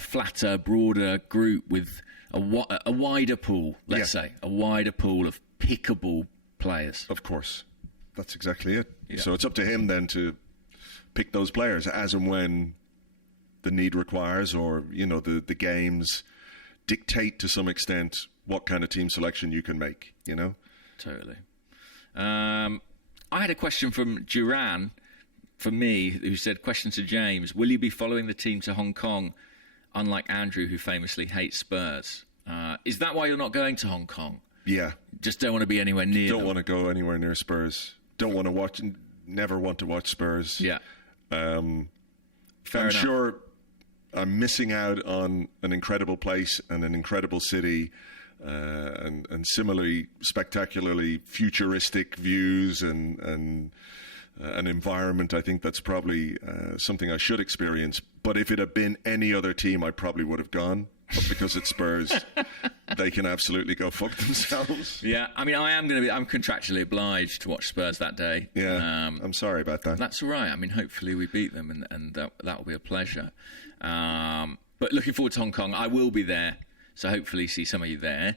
flatter, broader group with a wider pool, let's say, a wider pool of pickable players. Of course. That's exactly it. Yeah. So it's up to him then to pick those players as and when the need requires, or, the games dictate to some extent what kind of team selection you can make, Totally. I had a question from Duran, from me, who said, question to James, will you be following the team to Hong Kong, unlike Andrew, who famously hates Spurs? Is that why you're not going to Hong Kong? Yeah. Just don't want to be anywhere near Don't want to go anywhere near Spurs. Don't want to watch, never want to watch Spurs. Yeah. I'm sure I'm missing out on an incredible place and an incredible city, and similarly spectacularly futuristic views and an environment. I think that's probably something I should experience. But if it had been any other team, I probably would have gone. But because it's Spurs, they can absolutely go fuck themselves. Yeah, I mean, I'm contractually obliged to watch Spurs that day. Yeah, I'm sorry about that. That's all right. I mean, hopefully we beat them, and that will be a pleasure. But looking forward to Hong Kong. I will be there, so hopefully see some of you there.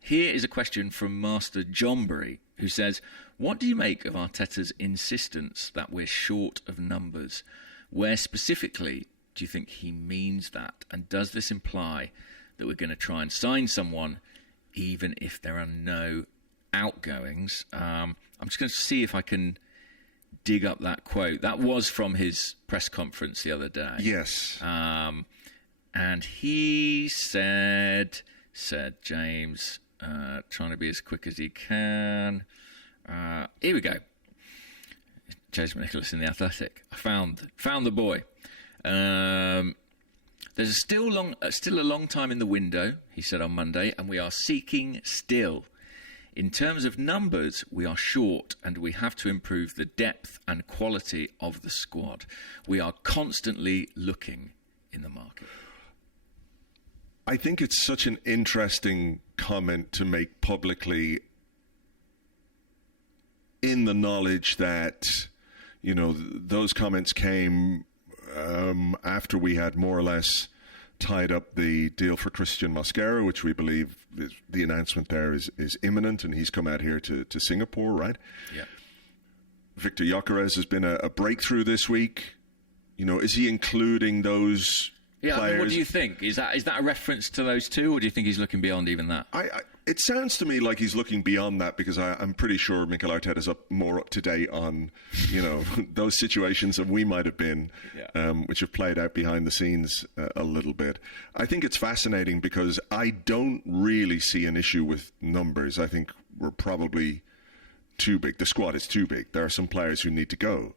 Here is a question from Master Johnbury, who says, what do you make of Arteta's insistence that we're short of numbers? Where specifically do you think he means that? And does this imply that we're going to try and sign someone even if there are no outgoings? I'm just going to see if I can dig up that quote. That was from his press conference the other day. Yes. And he said James, trying to be as quick as he can. Here we go. James Nicholas in The Athletic. I found the boy. There's still a long time in the window, he said on Monday, and we are seeking still. In terms of numbers, we are short, and we have to improve the depth and quality of the squad. We are constantly looking in the market. I think it's such an interesting comment to make publicly, in the knowledge that, those comments came after we had more or less tied up the deal for Christian Mosquera, which we believe the announcement there is imminent, and he's come out here to Singapore, right? Yeah. Victor Yakarez has been a breakthrough this week. Is he including those players? I mean, what do you think? Is that a reference to those two, or do you think he's looking beyond even that? It sounds to me like he's looking beyond that, because I'm pretty sure Mikel Arteta's more up to date on, those situations that we might have been, which have played out behind the scenes a little bit. I think it's fascinating because I don't really see an issue with numbers. I think we're probably too big. The squad is too big. There are some players who need to go.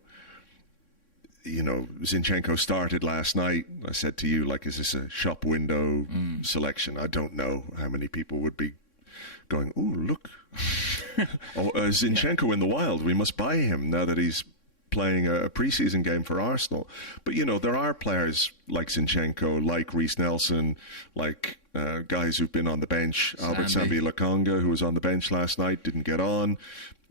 Zinchenko started last night. I said to you, is this a shop window selection? I don't know how many people would be going, ooh, look. Zinchenko in the wild. We must buy him now that he's playing a preseason game for Arsenal. But, there are players like Zinchenko, like Reece Nelson, like guys who've been on the bench. Albert Sambi Lokonga, who was on the bench last night, didn't get on.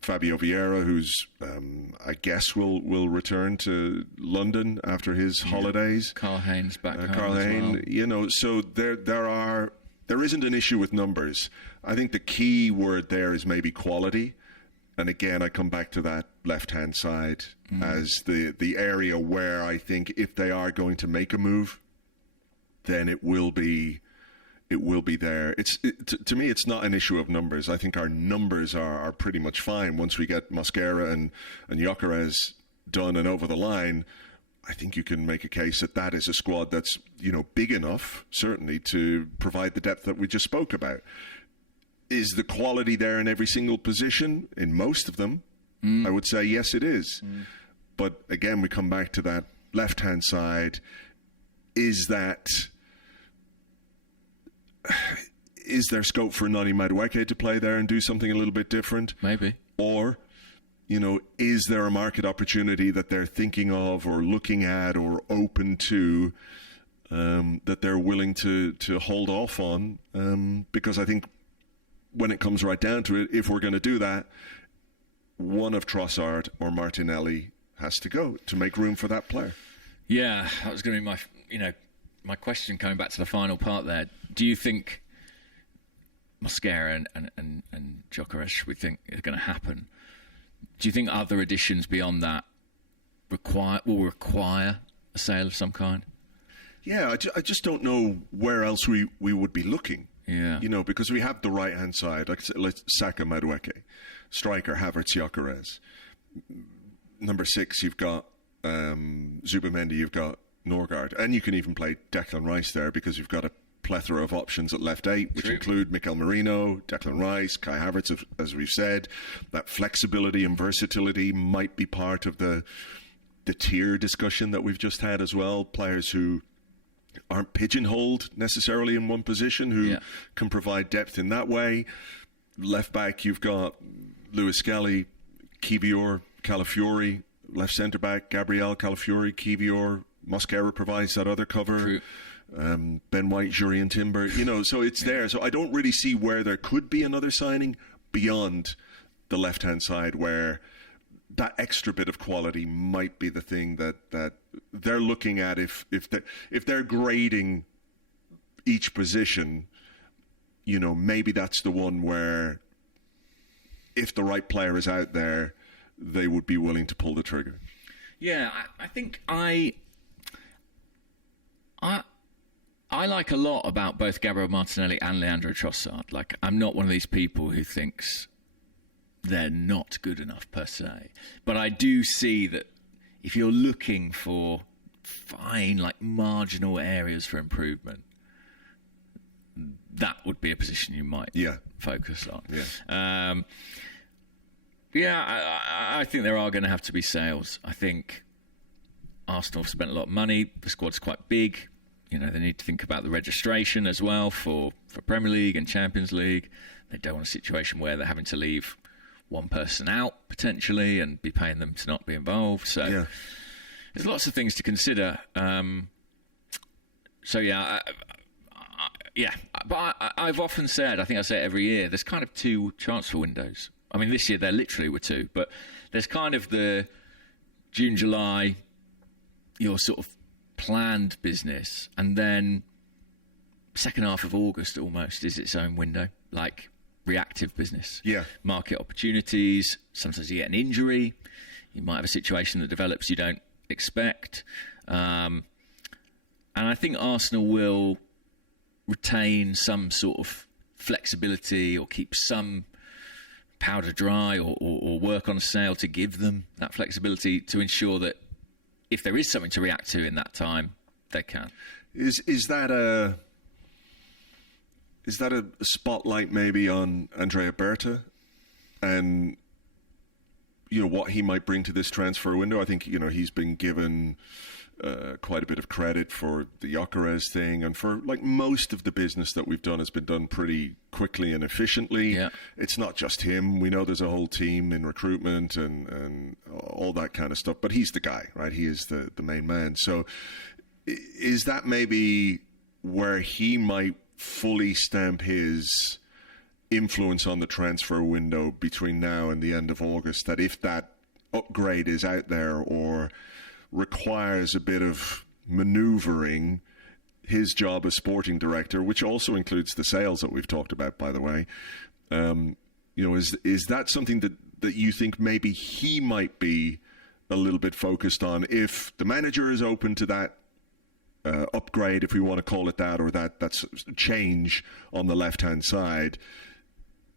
Fabio Vieira, who's I guess will return to London after his holidays. Carl Haynes back home Carl as Haynes, well. So there isn't an issue with numbers. I think the key word there is maybe quality. And again, I come back to that left-hand side as the area where I think if they are going to make a move, then it will be there. To me, it's not an issue of numbers. I think our numbers are pretty much fine. Once we get Mosquera and Yakarez done and over the line, I think you can make a case that is a squad that's big enough, certainly, to provide the depth that we just spoke about. Is the quality there in every single position? In most of them, I would say yes, it is. But again, we come back to that left-hand side. Is there scope for Noni Madueke to play there and do something a little bit different? Maybe. Or, is there a market opportunity that they're thinking of or looking at or open to that they're willing to hold off on? Because I think when it comes right down to it, if we're going to do that, one of Trossard or Martinelli has to go to make room for that player. Yeah, that was going to be my question coming back to the final part there. Do you think Mosquera and Yakarez, we think, are going to happen? Do you think other additions beyond that will require a sale of some kind? Yeah, I just don't know where else we would be looking. Yeah. Because we have the right-hand side, like Saka, Madueke, striker, Havertz, Yakarez. Number 6, you've got Zubimendi, you've got Norgard, and you can even play Declan Rice there because you've got a plethora of options at left 8, which include Mikel Merino, Declan Rice, Kai Havertz, as we've said. That flexibility and versatility might be part of the tier discussion that we've just had as well. Players who aren't pigeonholed necessarily in one position, who can provide depth in that way. Left back, you've got Lewis Skelly, Kivior, Calafiori. Left centre back, Gabriel, Calafiori, Kivior. Mosquera provides that other cover. Ben White, Jurriën Timber. So it's there. So I don't really see where there could be another signing beyond the left-hand side, where that extra bit of quality might be the thing that they're looking at if they're grading each position. Maybe that's the one where, if the right player is out there, they would be willing to pull the trigger. Yeah, I think I like a lot about both Gabriel Martinelli and Leandro Trossard. Like, I'm not one of these people who thinks they're not good enough per se. But I do see that if you're looking for fine, marginal areas for improvement, that would be a position you might focus on. I think there are going to have to be sales. I think Arsenal have spent a lot of money. The squad's quite big. They need to think about the registration as well for Premier League and Champions League. They don't want a situation where they're having to leave one person out potentially and be paying them to not be involved. So there's lots of things to consider. But I've often said, I think I say it every year, there's kind of 2 transfer windows. I mean, this year there literally were 2, but there's kind of the June, July, your sort of planned business, and then second half of August almost is its own window, like reactive business. Market opportunities. Sometimes you get an injury, you might have a situation that develops you don't expect, and I think Arsenal will retain some sort of flexibility or keep some powder dry or work on a sale to give them that flexibility to ensure that if there is something to react to in that time, they can. Is that a spotlight maybe on Andrea Berta and what he might bring to this transfer window? I think he's been given quite a bit of credit for the Yakarez thing, and for most of the business that we've done has been done pretty quickly and efficiently. It's not just him. We know there's a whole team in recruitment and all that kind of stuff, but he's the guy, right? He is the main man. So is that maybe where he might fully stamp his influence on the transfer window between now and the end of August, that if that upgrade is out there or requires a bit of manoeuvring, his job as sporting director, which also includes the sales that we've talked about, by the way, is that something that you think maybe he might be a little bit focused on? If the manager is open to that upgrade, if we want to call it that, or that's change on the left-hand side,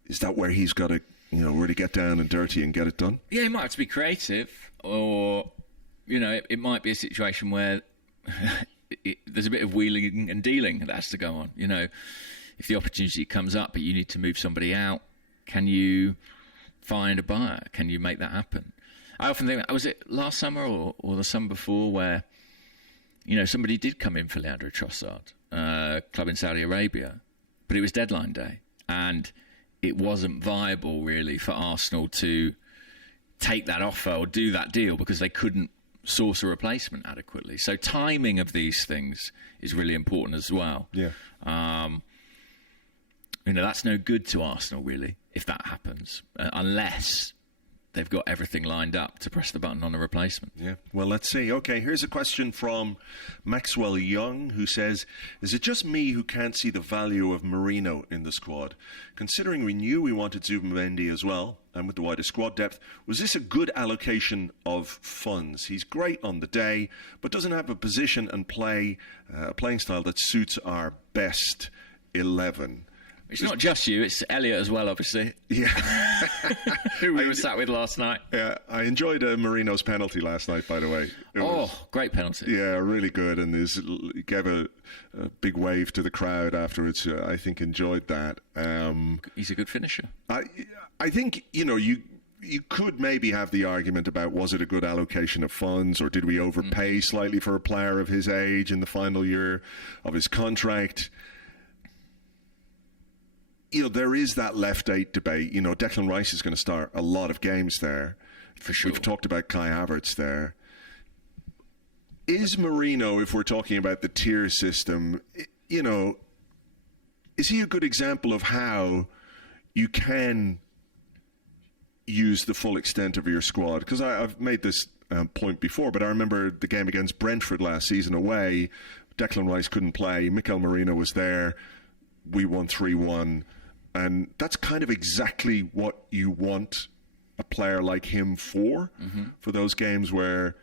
is that where he's got to, really get down and dirty and get it done? Yeah, he might have to be creative, or, it might be a situation where there's a bit of wheeling and dealing that has to go on. If the opportunity comes up, but you need to move somebody out, can you find a buyer? Can you make that happen? I often think, was it last summer or the summer before where, somebody did come in for Leandro Trossard, club in Saudi Arabia, but it was deadline day, and it wasn't viable really for Arsenal to take that offer or do that deal because they couldn't source a replacement adequately. So timing of these things is really important as well. Yeah. That's no good to Arsenal really if that happens, unless they've got everything lined up to press the button on a replacement. Yeah, well, let's see. Okay, here's a question from Maxwell Young, who says, is it just me who can't see the value of Merino in the squad? Considering we knew we wanted Zubimendi as well, and with the wider squad depth, was this a good allocation of funds? He's great on the day, but doesn't have a position and playing style that suits our best 11. It's not just you, it's Elliot as well, obviously. Yeah. Who we were sat with last night. Yeah, I enjoyed Merino's penalty last night, by the way. Great penalty. Yeah, really good. And he gave a big wave to the crowd afterwards. I think enjoyed that. He's a good finisher. I think, you could maybe have the argument about, was it a good allocation of funds, or did we overpay slightly for a player of his age in the final year of his contract? There is that left 8 debate. Declan Rice is going to start a lot of games there. For sure. We've talked about Kai Havertz there. Is Merino, if we're talking about the tier system, is he a good example of how you can use the full extent of your squad? Because I've made this point before, but I remember the game against Brentford last season away. Declan Rice couldn't play. Mikel Merino was there. We won 3-1. And that's kind of exactly what you want a player like him for those games where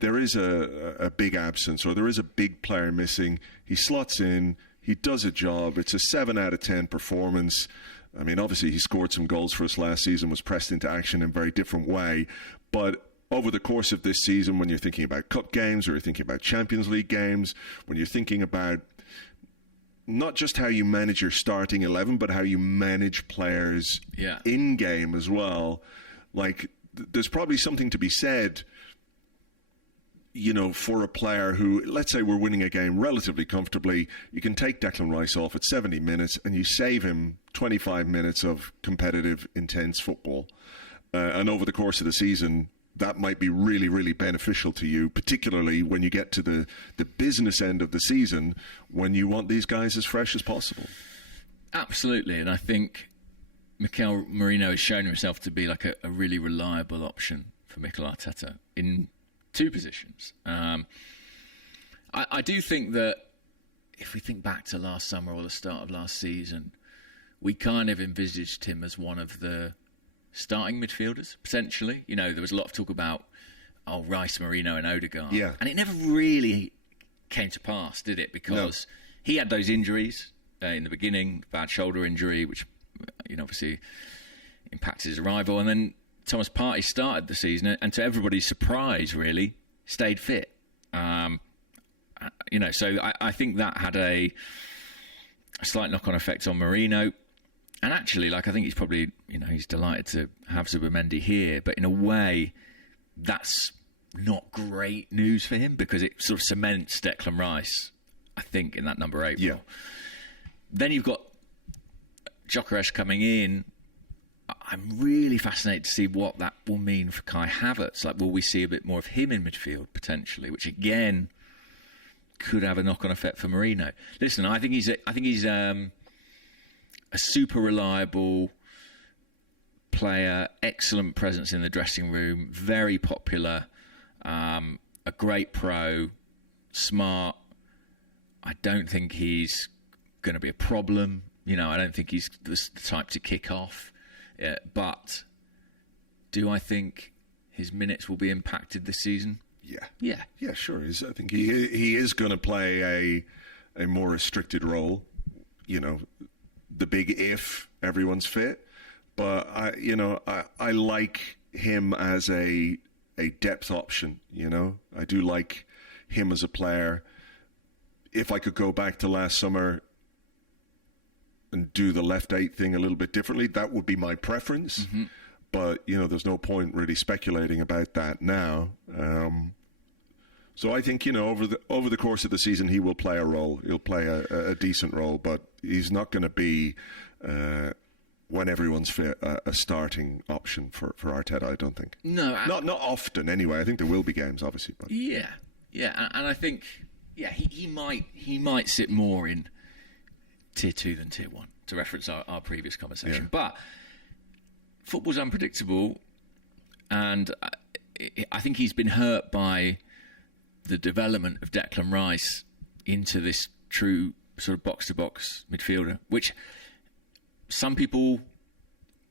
there is a big absence or there is a big player missing. He slots in, he does a job. It's a 7 out of 10 performance. I mean, obviously he scored some goals for us last season, was pressed into action in a very different way. But over the course of this season, when you're thinking about cup games or you're thinking about Champions League games, when you're thinking about not just how you manage your starting 11, but how you manage players in game as well. Like, there's probably something to be said, for a player who, let's say we're winning a game relatively comfortably, you can take Declan Rice off at 70 minutes and you save him 25 minutes of competitive, intense football. And over the course of the season, that might be really, really beneficial to you, particularly when you get to the business end of the season, when you want these guys as fresh as possible. Absolutely. And I think Mikel Merino has shown himself to be like a really reliable option for Mikel Arteta in 2 positions. I do think that if we think back to last summer or the start of last season, we kind of envisaged him as one of the starting midfielders, potentially. There was a lot of talk about, Rice, Merino and Odegaard. Yeah. And it never really came to pass, did it? Because he had those injuries in the beginning, bad shoulder injury, which, obviously impacted his arrival. And then Thomas Partey started the season and to everybody's surprise, really, stayed fit. So I think that had a slight knock-on effect on Merino. And actually, I think he's probably, he's delighted to have Zubimendi here. But in a way, that's not great news for him because it sort of cements Declan Rice, I think, in that number 8 role. Then you've got Yakarez coming in. I'm really fascinated to see what that will mean for Kai Havertz. Will we see a bit more of him in midfield, potentially? Which, again, could have a knock-on effect for Merino. Listen, I think he's a super reliable player, excellent presence in the dressing room, very popular, a great pro, smart. I don't think he's going to be a problem. I don't think he's the type to kick off. But do I think his minutes will be impacted this season? Yeah, sure. I think he is going to play a more restricted role. The big if everyone's fit. But I like him as a depth option. I do like him as a player. If I could go back to last summer and do the left 8 thing a little bit differently, that would be my preference. Mm-hmm. But there's no point really speculating about that now. So I think over the course of the season he will play a role. He'll play a decent role, but he's not going to be. When everyone's fit, a starting option for Arteta, I don't think. No, not often anyway. I think there will be games, obviously. But yeah, and I think he might sit more in tier 2 than tier 1, to reference our previous conversation. Yeah. But football's unpredictable, and I think he's been hurt by the development of Declan Rice into this true sort of box-to-box midfielder, which some people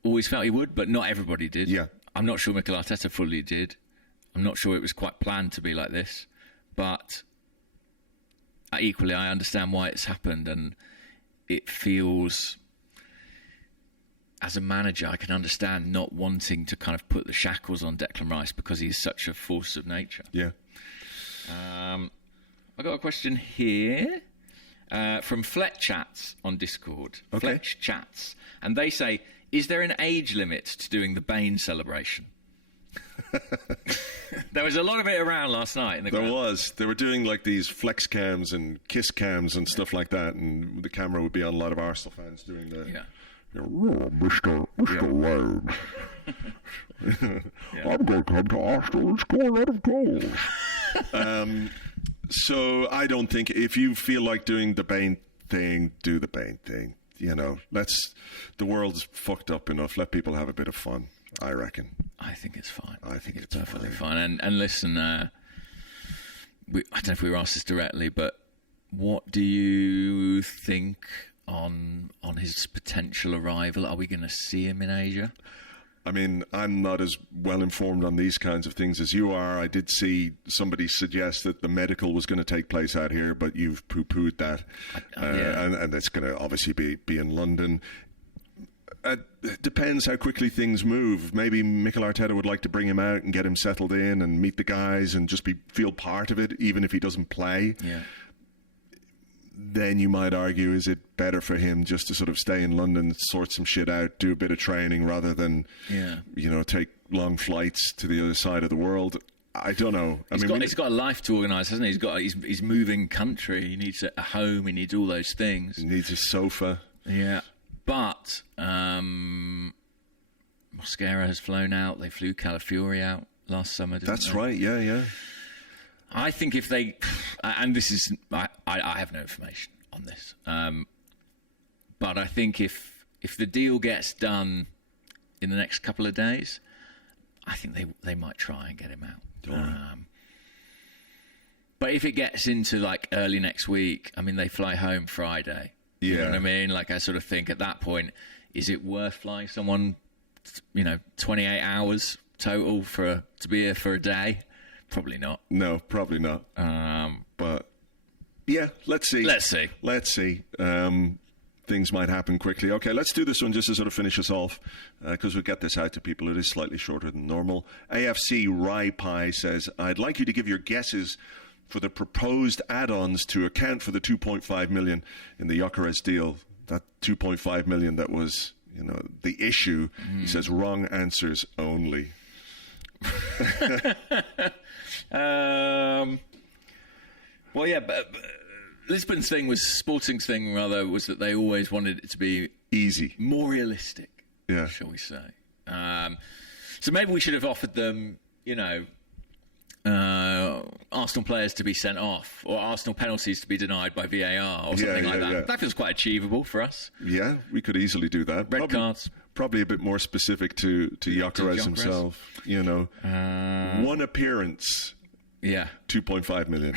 always felt he would, but not everybody did. Yeah. I'm not sure Mikel Arteta fully did. I'm not sure it was quite planned to be like this. But equally, I understand why it's happened, and it feels, as a manager, I can understand not wanting to kind of put the shackles on Declan Rice because he's such a force of nature. Yeah. I got a question here. From Fletch Chats on Discord. Okay. Fletch Chats. And they say, is there an age limit to doing the Bane celebration? There was a lot of it around last night in the ground. There was. They were doing like these flex cams and kiss cams and stuff like that, and the camera would be on a lot of Arsenal fans doing the... Yeah. Mr. Lane. I'm going to come to Arsenal and score a lot of goals. So I don't think, if you feel like doing the Bane thing, do the Bane thing. The world's fucked up enough. Let people have a bit of fun, I reckon. I think it's fine. I think it's perfectly fine. And listen, I don't know if we were asked this directly, but what do you think on his potential arrival? Are we going to see him in Asia? I mean, I'm not as well informed on these kinds of things as you are. I did see somebody suggest that the medical was going to take place out here, but you've poo-pooed that. And it's going to obviously be in London. It depends how quickly things move. Maybe Mikel Arteta would like to bring him out and get him settled in and meet the guys and just feel part of it, even if he doesn't play. Yeah. Then you might argue, is it better for him just to sort of stay in London, sort some shit out, do a bit of training rather than, take long flights to the other side of the world? I don't know. He's got a life to organise, hasn't he? He's moving country. He needs a home. He needs all those things. He needs a sofa. Yeah. But Mosquera has flown out. They flew Calafiori out last summer, didn't they? That's right, yeah. I think if they... And this is... I have no information on this. But I think if the deal gets done in the next couple of days, I think they might try and get him out. But if it gets into like early next week, I mean, they fly home Friday. Yeah. You know what I mean? Like, I sort of think at that point, is it worth flying someone, 28 hours total to be here for a day? Probably not. No, probably not. But yeah, let's see. Let's see. Things might happen quickly. Okay, let's do this one just to sort of finish us off, because we'll get this out to people. It is slightly shorter than normal. AFC Rye Pie says, I'd like you to give your guesses for the proposed add-ons to account for the 2.5 million in the Yakarez deal. That 2.5 million that was, the issue. He says, wrong answers only. Well, yeah, but Lisbon's thing Sporting's thing rather, was that they always wanted it to be easy, more realistic, shall we say. So maybe we should have offered them, Arsenal players to be sent off or Arsenal penalties to be denied by VAR or something like that. Yeah. That feels quite achievable for us. Yeah, we could easily do that. Red cards. Probably a bit more specific to Yakarez himself. You know, one appearance. Yeah. 2.5 million.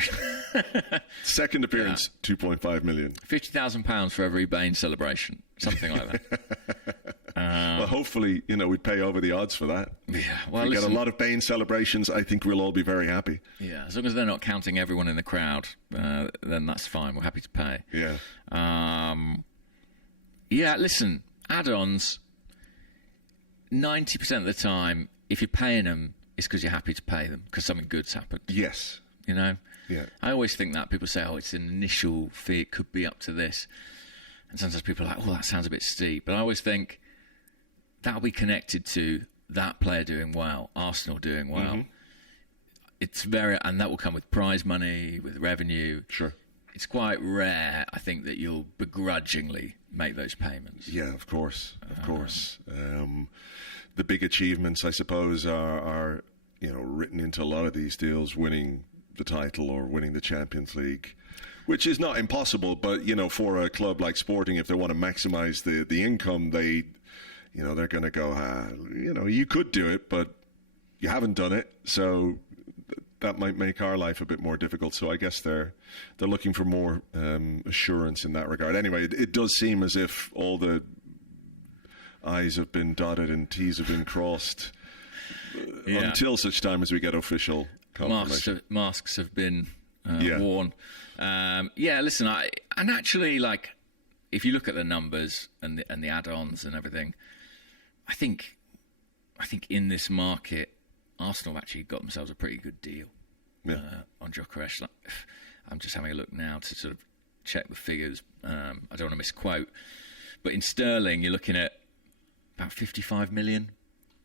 Second appearance, 2.5 million. £50,000 for every Bane celebration. Something like that. Well, hopefully, we'd pay over the odds for that. Yeah. Well, if we get a lot of Bane celebrations, I think we'll all be very happy. Yeah. As long as they're not counting everyone in the crowd, then that's fine. We're happy to pay. Yeah. Yeah, listen, add-ons, 90% of the time, if you're paying them, it's because you're happy to pay them, because something good's happened. Yes. Yeah. I always think that. People say, it's an initial fee, it could be up to this. And sometimes people are like, that sounds a bit steep. But I always think that'll be connected to that player doing well, Arsenal doing well. Mm-hmm. And that will come with prize money, with revenue. Sure. It's quite rare, I think, that you'll begrudgingly make those payments. Yeah, of course. The big achievements, I suppose, are written into a lot of these deals, winning the title or winning the Champions League, which is not impossible. But for a club like Sporting, if they want to maximise the income, they're going to go, you could do it, but you haven't done it, so that might make our life a bit more difficult. So I guess they're looking for more assurance in that regard. Anyway, it does seem as if all the I's have been dotted and T's have been crossed until such time as we get official confirmation. Masks have been worn. Listen, if you look at the numbers and the add-ons and everything, I think in this market, Arsenal have actually got themselves a pretty good deal on Yakarez. I'm just having a look now to sort of check the figures. I don't want to misquote, but in sterling, you're looking at about 55 million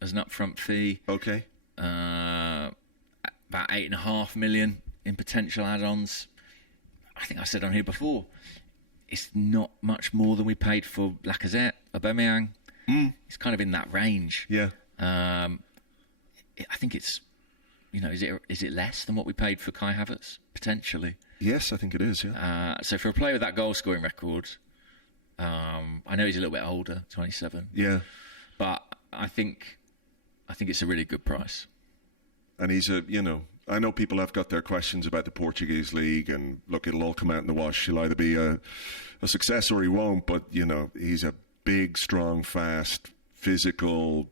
as an upfront fee. Okay. About 8.5 million in potential add-ons. I think I said on here before, it's not much more than we paid for Lacazette, Aubameyang. It's kind of in that range. Yeah. I think it's, is it less than what we paid for Kai Havertz potentially? Yes, I think it is. Yeah. So for a player with that goal-scoring record, I know he's a little bit older, 27. Yeah. But I think it's a really good price. And he's I know people have got their questions about the Portuguese league, and look, it'll all come out in the wash. He'll either be a success or he won't. But he's a big, strong, fast, physical,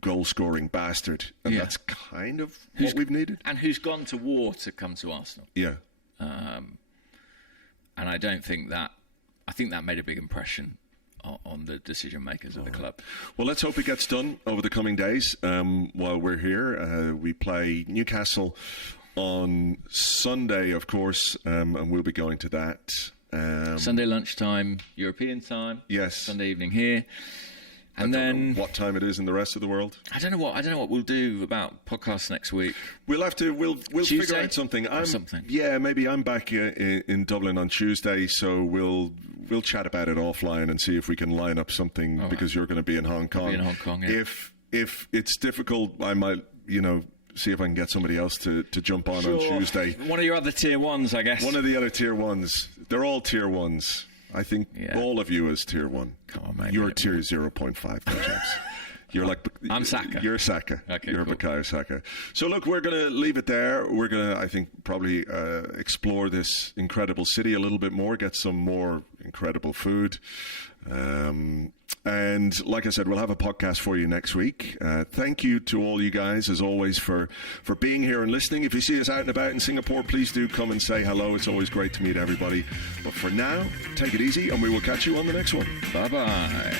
goal-scoring bastard, and that's kind of what we've needed. And who's gone to war to come to Arsenal? Yeah. And I think that made a big impression on the decision makers of the club. Well, let's hope it gets done over the coming days. While we're here, we play Newcastle on Sunday, of course, and we'll be going to that. Sunday lunchtime, European time. Yes. Sunday evening here. And then what time it is in the rest of the world. I don't know what we'll do about podcasts next week. We'll have to. We'll figure out something. Yeah, maybe I'm back in Dublin on Tuesday, so we'll chat about it offline and see if we can line up something because you're going to be in Hong Kong. I'll be in Hong Kong. Yeah. If it's difficult, I might see if I can get somebody else to jump on Tuesday. One of your other tier ones, I guess. One of the other tier ones. They're all tier ones. I think all of you is tier 1. Come on, mate. You're tier 0.5, James. You're like... I'm Saka. You're Saka. Okay, you're cool. Bukayo Saka. So, look, we're going to leave it there. We're going to, I think, probably explore this incredible city a little bit more, get some more incredible food. And like I said, we'll have a podcast for you next week. Thank you to all you guys, as always, for being here and listening. If you see us out and about in Singapore, please do come and say hello. It's always great to meet everybody. But for now, take it easy, and we will catch you on the next one. Bye-bye.